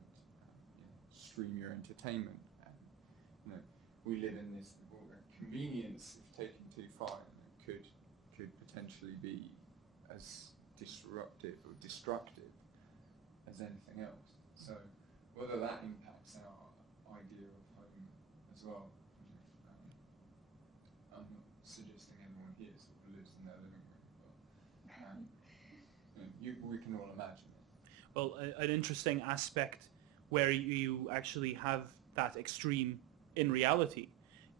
stream your entertainment. And we live in this convenience, if taken too far, could potentially be as disruptive or destructive as anything else. So whether that impacts our idea of home as well, I'm not suggesting everyone here sort of lives in their living room, but we can all imagine it. Well, an interesting aspect where you actually have that extreme in reality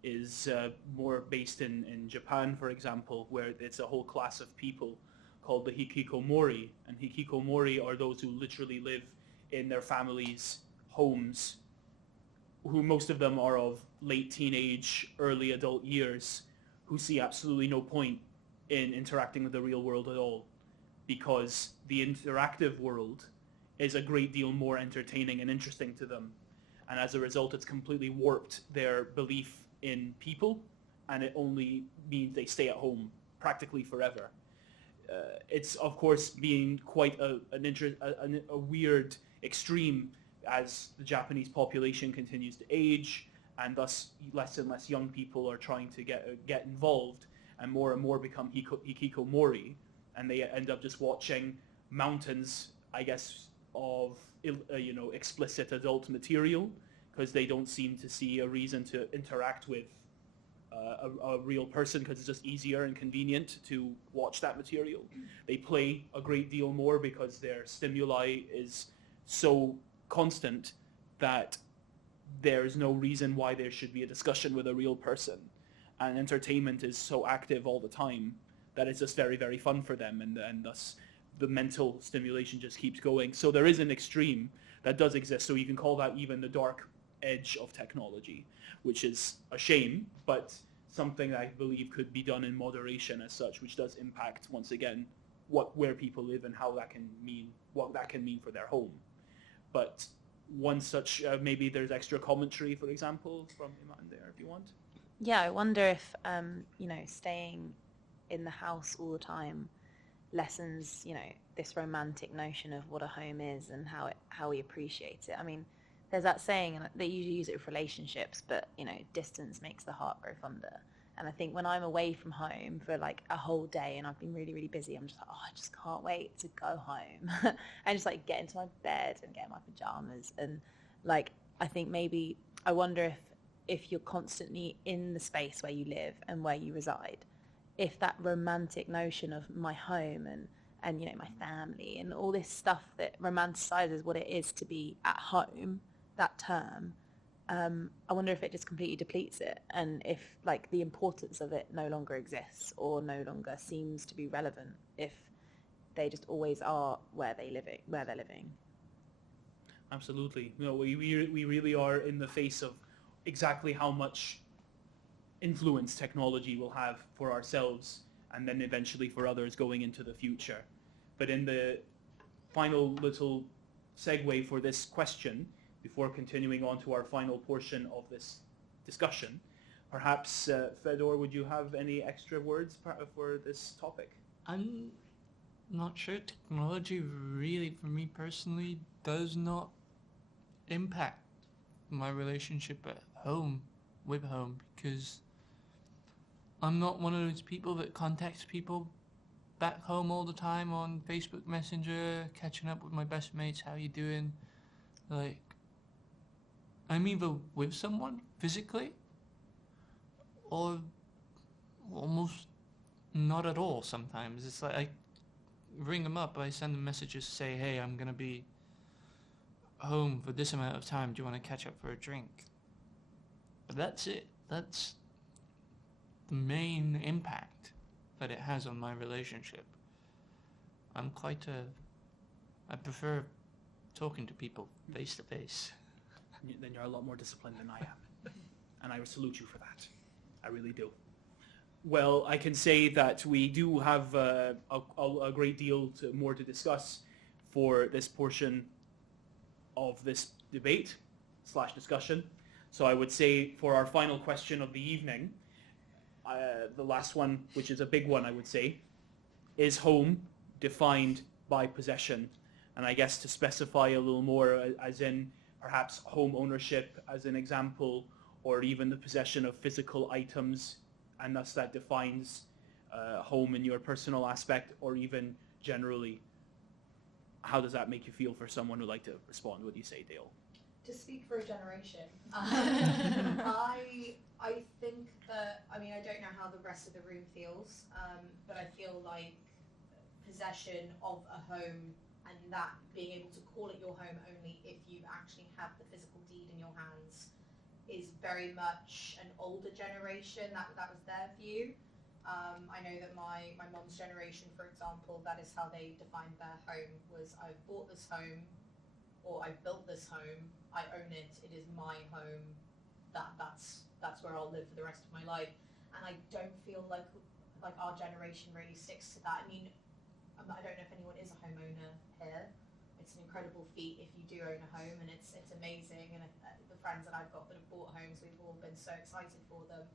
is more based in Japan, for example, where it's a whole class of people called the hikikomori. And hikikomori are those who literally live in their families' homes, who most of them are of late teenage, early adult years, who see absolutely no point in interacting with the real world at all, because the interactive world is a great deal more entertaining and interesting to them. And as a result, it's completely warped their belief in people, and it only means they stay at home practically forever. It's of course being quite a weird extreme as the Japanese population continues to age, and thus less and less young people are trying to get involved, and more become hikikomori, and they end up just watching mountains, I guess, of explicit adult material, because they don't seem to see a reason to interact with a real person, because it's just easier and convenient to watch that material. They play a great deal more because their stimuli is so constant that there's no reason why there should be a discussion with a real person. And entertainment is so active all the time that it's just very, very fun for them, and thus the mental stimulation just keeps going. So there is an extreme that does exist. So you can call that even the dark edge of technology, which is a shame, but something I believe could be done in moderation as such, which does impact, once again, where people live and what that can mean for their home. But one such, maybe there's extra commentary, for example, from Iman there, if you want. Yeah, I wonder if, staying in the house all the time lessens, this romantic notion of what a home is and how we appreciate it. I mean, there's that saying, and they usually use it for relationships, but, distance makes the heart grow fonder. And I think when I'm away from home for like a whole day and I've been really, really busy, I'm just like, I just can't wait to go home and just like get into my bed and get in my pajamas. And like, I think maybe, I wonder if you're constantly in the space where you live and where you reside, if that romantic notion of my home and my family and all this stuff that romanticizes what it is to be at home, that term, I wonder if it just completely depletes it, and if like the importance of it no longer exists or no longer seems to be relevant if they just always are where they're living. Absolutely. You know, we really are in the face of exactly how much influence technology will have for ourselves and then eventually for others going into the future. But in the final little segue for this question, before continuing on to our final portion of this discussion, perhaps, Fedor, would you have any extra words for this topic? I'm not sure. Technology really, for me personally, does not impact my relationship at home, with home, because I'm not one of those people that contacts people back home all the time on Facebook Messenger, catching up with my best mates, how you doing? Like, I'm either with someone physically or almost not at all sometimes. It's like I ring them up, I send them messages, say, hey, I'm going to be home for this amount of time, do you want to catch up for a drink? But that's it. That's the main impact that it has on my relationship. I prefer talking to people face to face. Then you're a lot more disciplined than I am. And I salute you for that. I really do. Well, I can say that we do have a great deal more to discuss for this portion of this debate / discussion. So I would say for our final question of the evening, the last one, which is a big one, I would say, is home defined by possession? And I guess to specify a little more, as in perhaps home ownership as an example, or even the possession of physical items, and thus that defines home in your personal aspect, or even generally. How does that make you feel for someone who'd like to respond? What do you say, Dale? To speak for a generation, I think that, I mean, I don't know how the rest of the room feels, but I feel like possession of a home and that being able to call it your home only if you actually have the physical deed in your hands is very much an older generation. That was their view. I know that my mom's generation, for example, that is how they defined their home, was I've bought this home, or I've built this home, I own it, it is my home, that's where I'll live for the rest of my life. And I don't feel like our generation really sticks to that. I mean, I don't know if anyone is a homeowner here. It's an incredible feat if you do own a home, and it's amazing. And the friends that I've got that have bought homes, we've all been so excited for them.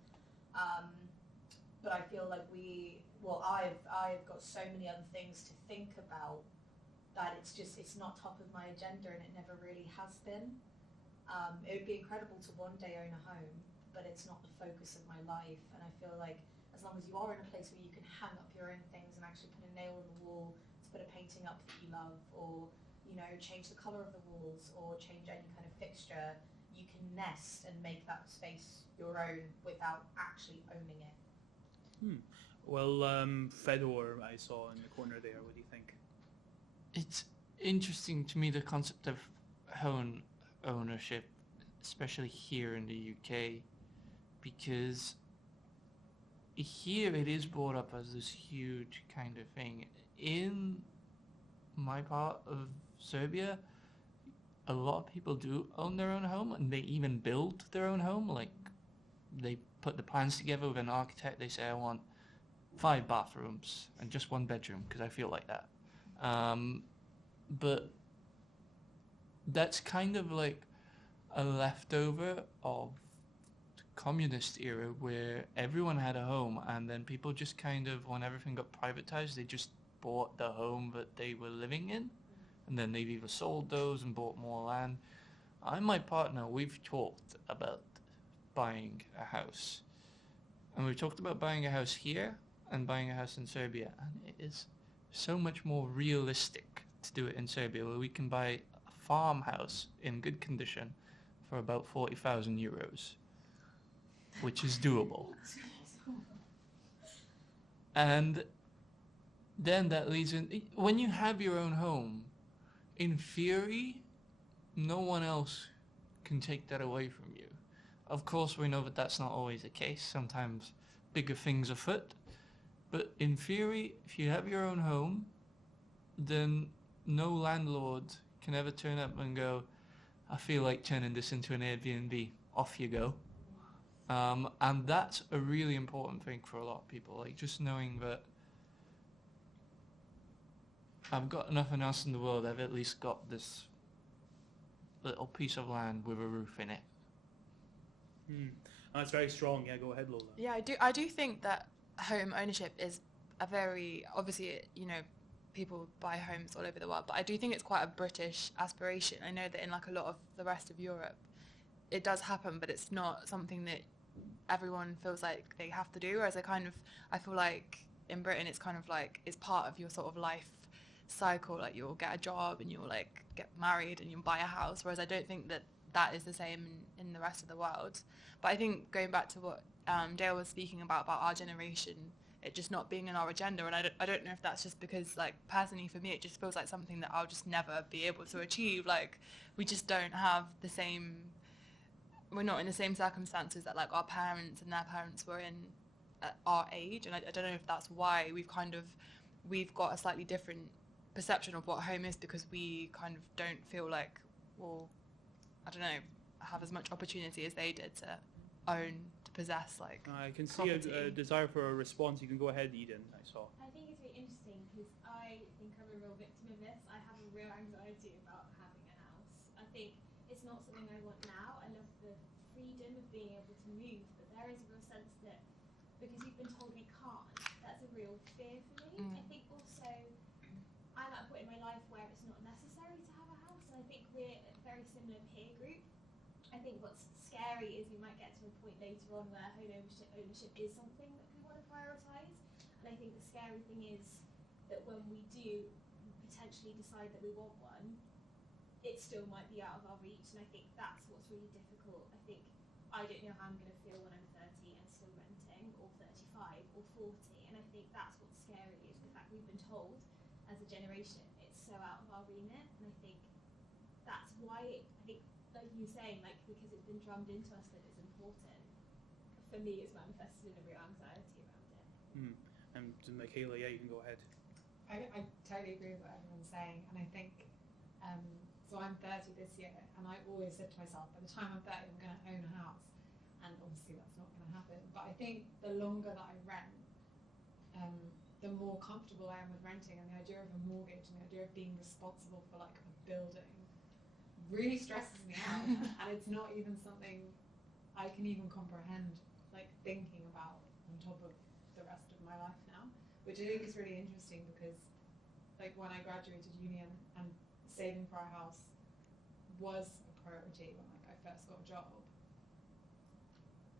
But I feel like I've got so many other things to think about that it's not top of my agenda, and it never really has been. It would be incredible to one day own a home, but it's not the focus of my life. And I feel like as long as you are in a place where you can hang up your own things and actually put a nail in the wall to put a painting up that you love, or change the colour of the walls, or change any kind of fixture, you can nest and make that space your own without actually owning it. Well, Fedor, I saw in the corner there. What do you think? It's interesting to me, the concept of home ownership, especially here in the UK, because here it is brought up as this huge kind of thing. In my part of Serbia, a lot of people do own their own home, and they even build their own home. Like, they put the plans together with an architect. They say, I want 5 bathrooms and just 1 bedroom because I feel like that. But that's kind of like a leftover of the communist era, where everyone had a home, and then people just kind of, when everything got privatized, they just bought the home that they were living in, and then they've either sold those and bought more land. I and my partner, we've talked about buying a house, and we've talked about buying a house here and buying a house in Serbia, and it is so much more realistic to do it in Serbia, where we can buy a farmhouse in good condition for about 40,000 euros, which is doable. And then that leads in, when you have your own home, in theory, no one else can take that away from you. Of course, we know that that's not always the case. Sometimes bigger things afoot. But in theory, if you have your own home, then no landlord can ever turn up and go, I feel like turning this into an Airbnb. Off you go. And that's a really important thing for a lot of people. Like, just knowing that I've got nothing else in the world, I've at least got this little piece of land with a roof in it. That's very strong. Yeah, go ahead, Lola. Yeah, I do think that home ownership is a very, obviously, you know, people buy homes all over the world, but I do think it's quite a British aspiration. I know that in like a lot of the rest of Europe, it does happen, but it's not something that everyone feels like they have to do. Whereas I feel like in Britain, it's kind of like, it's part of your sort of life cycle. Like, you'll get a job and you'll like get married and you'll buy a house. Whereas I don't think that that is the same in the rest of the world. But I think going back to what Dale was speaking about our generation, it just not being in our agenda, and I don't know if that's just because, like, personally for me, it just feels like something that I'll just never be able to achieve. Like, we just don't have the same, we're not in the same circumstances that like our parents and their parents were in at our age, and I don't know if that's why we've got a slightly different perception of what home is, because we kind of don't feel like, well, I don't know, have as much opportunity as they did to own, to possess, like, I can see a desire for a response. You can go ahead, Eden. I saw. I think it's really interesting because I think I'm a real victim of this. I have a real anxiety about having a house. I think it's not something I want now. I love the freedom of being able to move, but there is a real sense that because you've been told we can't, that's a real fear for me. I think also I'm at a point in my life where it's not necessary to have a house, and I think we're a very similar peer group. I think what's scary is we might get to a point later on where home ownership is something that we want to prioritise. And I think the scary thing is that when we do potentially decide that we want one, it still might be out of our reach. And I think that's what's really difficult. I think I don't know how I'm going to feel when I'm 30 and still renting, or 35 or 40. And I think that's what's scary, is the fact we've been told as a generation it's so out of our remit. And I think that's why, I think, like you were saying, like, because it's been drummed into us that it's important, for me it's manifested in a real anxiety around it. And Michaela, yeah, you can go ahead. I totally agree with what everyone's saying, and I think, so I'm 30 this year, and I always said to myself, by the time I'm 30 I'm going to own a house, and obviously that's not going to happen. But I think the longer that I rent, the more comfortable I am with renting, and the idea of a mortgage and the idea of being responsible for like a building really stresses me out. And it's not even something I can even comprehend, like, thinking about on top of the rest of my life now, which I think is really interesting, because like when I graduated uni and saving for a house was a priority when like I first got a job.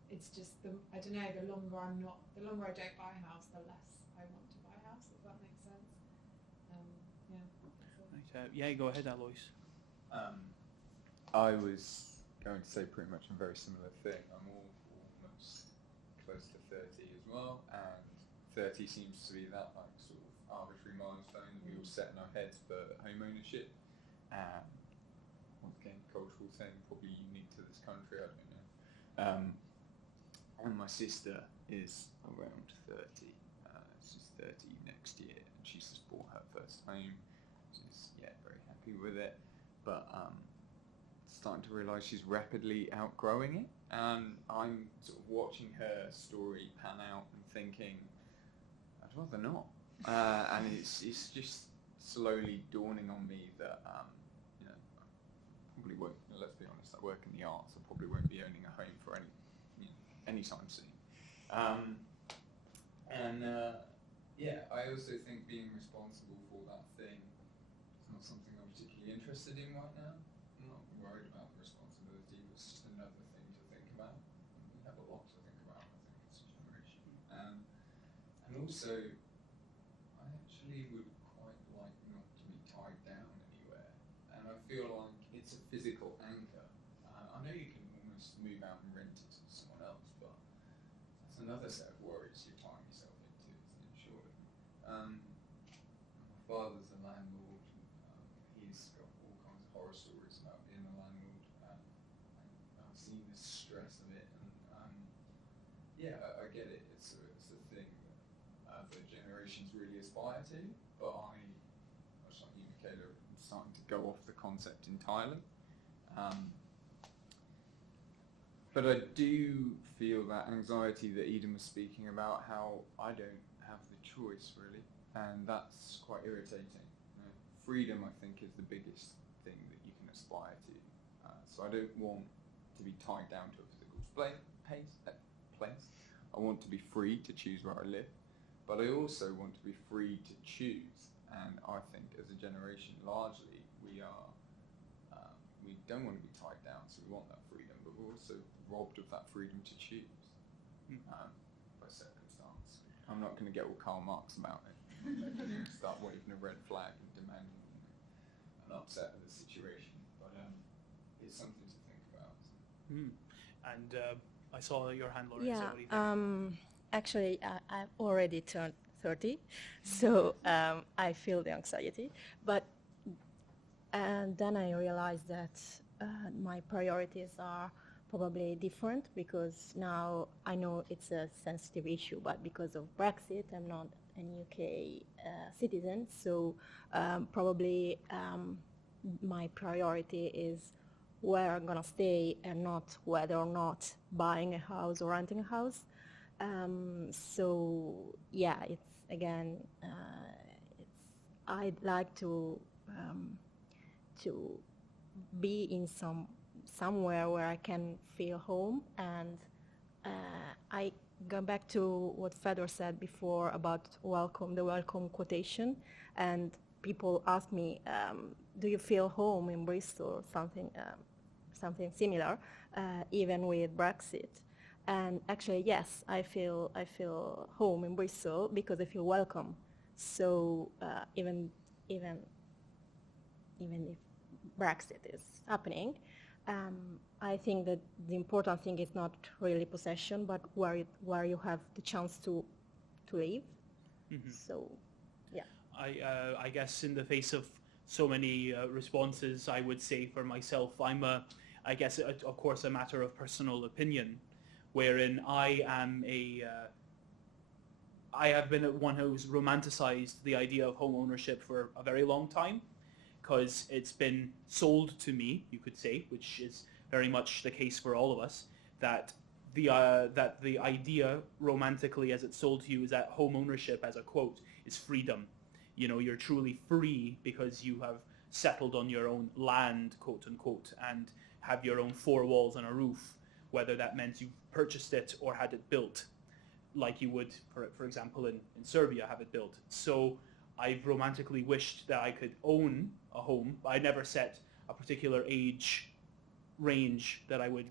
It's just I don't know, the longer I don't buy a house, the less I want to buy a house, if that makes sense. Yeah, go ahead, Aloys. I was going to say pretty much a very similar thing. I'm almost close to 30 as well, and 30 seems to be that like sort of arbitrary milestone that we all set in our heads for home ownership. Once again, cultural thing, probably unique to this country, I don't know. And my sister is around 30. She's 30 next year, and she's just bought her first home. She's very happy with it, but starting to realise she's rapidly outgrowing it, and I'm sort of watching her story pan out and thinking, I'd rather not. And it's just slowly dawning on me that I probably won't. Let's be honest, I work in the arts. I probably won't be owning a home for anytime soon. I also think being responsible for that thing is not something I'm particularly interested in right now. I'm not worried about the responsibility, but it's just another thing to think about. We have a lot to think about, I think, as a generation. And also, I actually would quite like not to be tied down anywhere. And I feel like it's a physical anchor. I know you can almost move out and rent it to someone else, but that's another set of worries you're tying yourself into, isn't it, surely? My father's a landlord. He's got all kinds of horror stories about being a landlord. I seen the stress of it, and yeah, I get it. It's a thing that the generations really aspire to, but much like you, Michaela, I'm starting to go off the concept entirely. But I do feel that anxiety that Eden was speaking about, how I don't have the choice really, and that's quite irritating. You know, freedom, I think, is the biggest thing that you can aspire to. So I don't want to be tied down to a physical place. I want to be free to choose where I live, but I also want to be free to choose. And I think as a generation, largely, we don't want to be tied down, so we want that freedom, but we're also robbed of that freedom to choose by circumstance. I'm not going to get all Karl Marx about it. Start waving a red flag and demanding an upset of the situation, but it's something to think about. And I saw your hand, Lorenza. Yeah, What do you think? actually, I've already turned 30, so I feel the anxiety. But then I realized that my priorities are probably different, because now I know it's a sensitive issue, but because of Brexit, I'm not an UK citizen, so probably my priority is where I'm gonna stay and not whether or not buying a house or renting a house. So yeah, it's again, I'd like to be in somewhere where I can feel home, and I go back to what Fedor said before about the welcome quotation, and people ask me, do you feel home in Bristol or something similar, even with Brexit? And actually, yes, I feel home in Bristol because I feel welcome. So even if Brexit is happening, I think that the important thing is not really possession, but where you have the chance to live. So, yeah. I guess in the face of so many responses, I would say for myself, I guess of course a matter of personal opinion, wherein I have been one who's romanticized the idea of home ownership for a very long time, because it's been sold to me, you could say, which is very much the case for all of us, that the idea romantically as it's sold to you is that home ownership, as a quote, is freedom. You know, you're truly free because you have settled on your own land, quote unquote, and have your own four walls and a roof, whether that meant you purchased it or had it built, like you would, for example, in Serbia, have it built. So I've romantically wished that I could own a home. I never set a particular age range that I would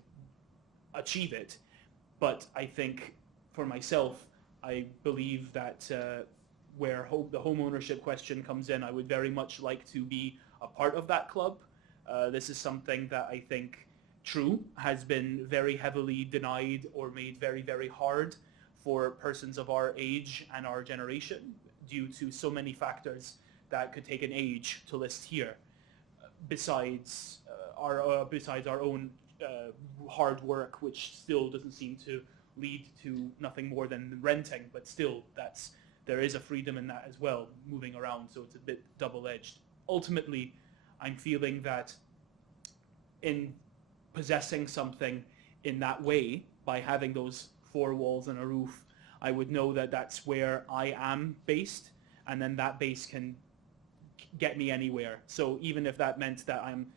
achieve it, but I think for myself, I believe that where the home ownership question comes in, I would very much like to be a part of that club. This is something that I think, true, has been very heavily denied or made very, very hard for persons of our age and our generation due to so many factors that could take an age to list here, besides our own hard work, which still doesn't seem to lead to nothing more than renting, but still there is a freedom in that as well, moving around, so it's a bit double-edged. Ultimately, I'm feeling that in possessing something in that way, by having those four walls and a roof, I would know that that's where I am based, and then that base can get me anywhere. So even if that meant that I'm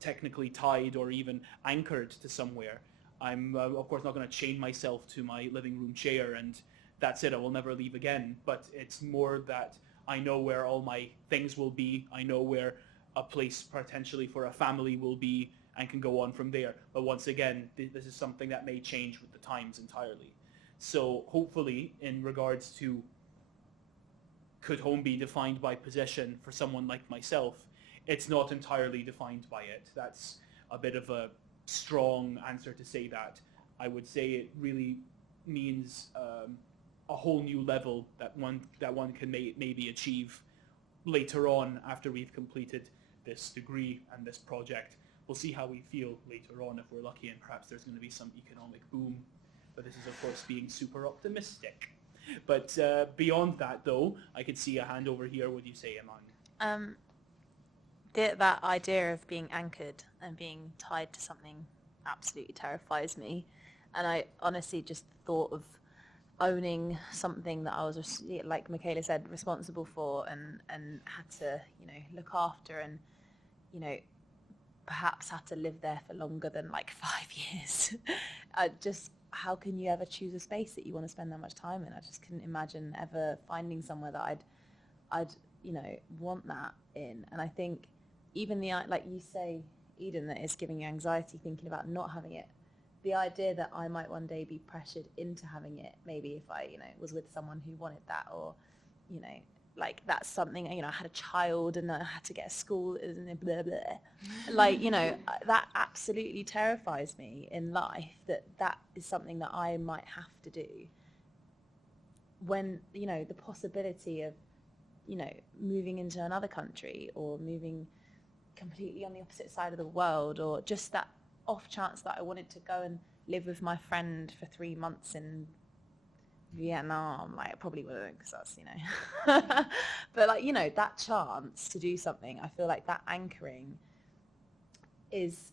technically tied or even anchored to somewhere, I'm of course not going to chain myself to my living room chair and that's it, I will never leave again. But it's more that I know where all my things will be, I know where a place potentially for a family will be, and can go on from there. But once again, this is something that may change with the times entirely. So hopefully, in regards to could home be defined by possession for someone like myself, it's not entirely defined by it. That's a bit of a strong answer to say that. I would say it really means a whole new level that one can maybe achieve later on after we've completed this degree and this project. we'll see how we feel later on if we're lucky, and perhaps there's going to be some economic boom. But this is, of course, being super optimistic. But beyond that, though, I could see a hand over here. What do you say, Iman? That idea of being anchored and being tied to something absolutely terrifies me. And I honestly just thought of owning something that I was, like Michaela said, responsible for and had to, look after and, perhaps had to live there for longer than like 5 years. How can you ever choose a space that you want to spend that much time in? I just couldn't imagine ever finding somewhere that I'd want that in. And I think even like you say, Eden, that it's giving you anxiety thinking about not having it. The idea that I might one day be pressured into having it, maybe if I, was with someone who wanted that, or, like that's something, I had a child and I had to get a school, and blah, blah. Like, that absolutely terrifies me in life, that is something that I might have to do. When, the possibility of, moving into another country or moving completely on the opposite side of the world, or just that off chance that I wanted to go and live with my friend for 3 months in Vietnam, like I probably wouldn't, because that's, but like, that chance to do something, I feel like that anchoring is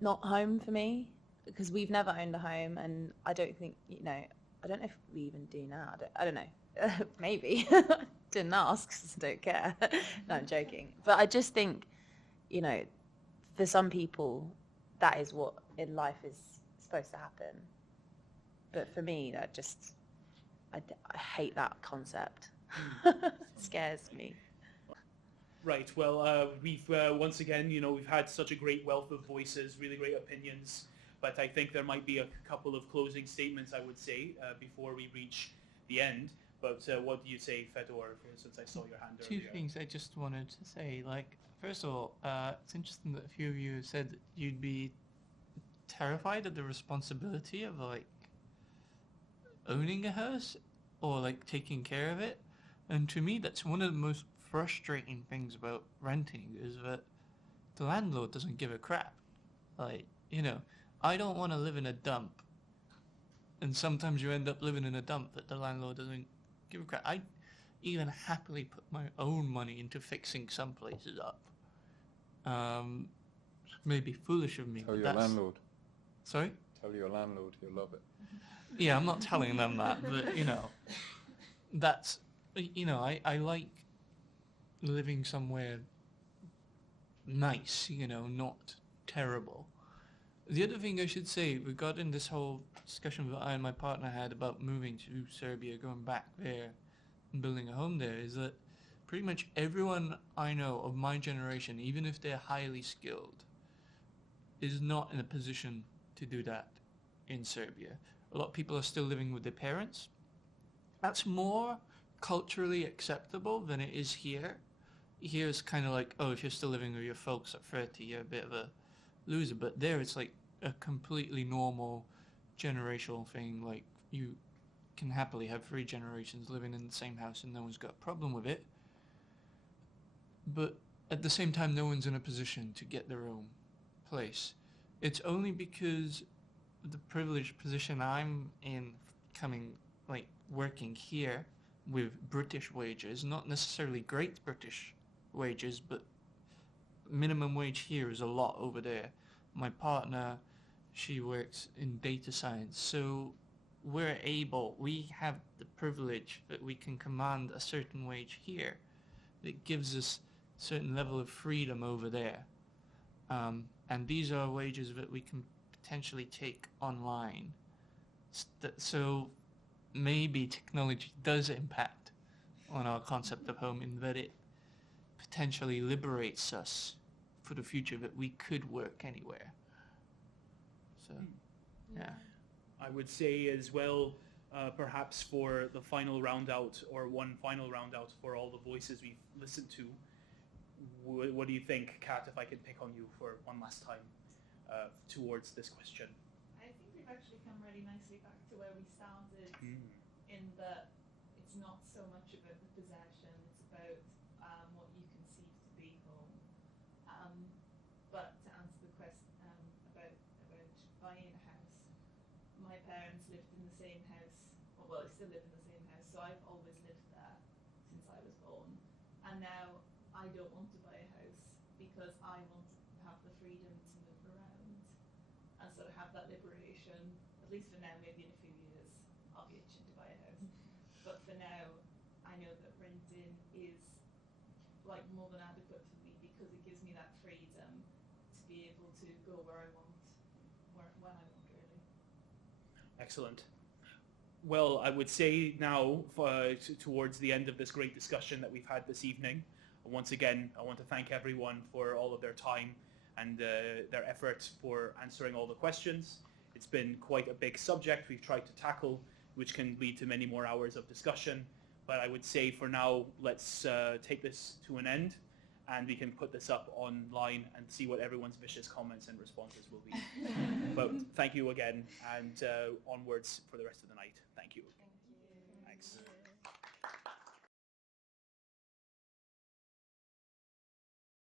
not home for me, because we've never owned a home, and I don't think, I don't know if we even do now. I don't know. Maybe. Didn't ask because I don't care. No, I'm joking. But I just think, for some people, that is what in life is supposed to happen. But for me, that just, I hate that concept. Scares me. Right, well, we've once again, we've had such a great wealth of voices, really great opinions, but I think there might be a couple of closing statements, I would say, before we reach the end. But what do you say, Fedor, since I saw your hand earlier? Two things I just wanted to say. Like, first of all, it's interesting that a few of you said that you'd be terrified of the responsibility of, like, owning a house or, like, taking care of it. And to me, that's one of the most frustrating things about renting, is that the landlord doesn't give a crap. Like, I don't want to live in a dump. And sometimes you end up living in a dump that the landlord doesn't give a crap. I even happily put my own money into fixing some places up. Maybe foolish of me. Tell your landlord. Sorry? Tell your landlord, he'll love it. Yeah, I'm not telling them that, but, that's, I like living somewhere nice, not terrible. The other thing I should say regarding this whole discussion that I and my partner had about moving to Serbia, going back there and building a home there, is that pretty much everyone I know of my generation, even if they're highly skilled, is not in a position to do that in Serbia. A lot of people are still living with their parents. That's more culturally acceptable than it is here. Here it's kind of like, oh, if you're still living with your folks at 30, you're a bit of a loser. But there it's like a completely normal generational thing. Like, you can happily have 3 generations living in the same house and no one's got a problem with it. But at the same time, no one's in a position to get their own place. It's only because of the privileged position I'm in, working here with British wages, not necessarily great British wages, but minimum wage here is a lot over there. My partner, she works in data science, so we have the privilege that we can command a certain wage here that gives us a certain level of freedom over there. And these are wages that we can potentially take online. So maybe technology does impact on our concept of home in that it potentially liberates us for the future, that we could work anywhere. So, yeah. I would say as well, perhaps for the final round out, or one final round out for all the voices we've listened to, what do you think, Kat, if I could pick on you for one last time towards this question? I think we've actually come really nicely back to where we started, in that it's not so much about the possession, it's about what you conceive to be home. But to answer the my parents lived in the same house, well, they still live in the same house, so I've always lived there since I was born. And now I don't want to buy a house because I want to have the freedom to move around and sort of have that liberation, at least for now. Maybe in a few years I'll be itching to buy a house. But for now, I know that renting is like more than adequate for me because it gives me that freedom to be able to go where I want, when I want, really. Excellent. Well, I would say now, towards the end of this great discussion that we've had this evening, once again, I want to thank everyone for all of their time and their efforts for answering all the questions. It's been quite a big subject we've tried to tackle, which can lead to many more hours of discussion. But I would say for now, let's take this to an end, and we can put this up online and see what everyone's vicious comments and responses will be. But thank you again, and onwards for the rest of the night. Thank you. Thank you. Thanks.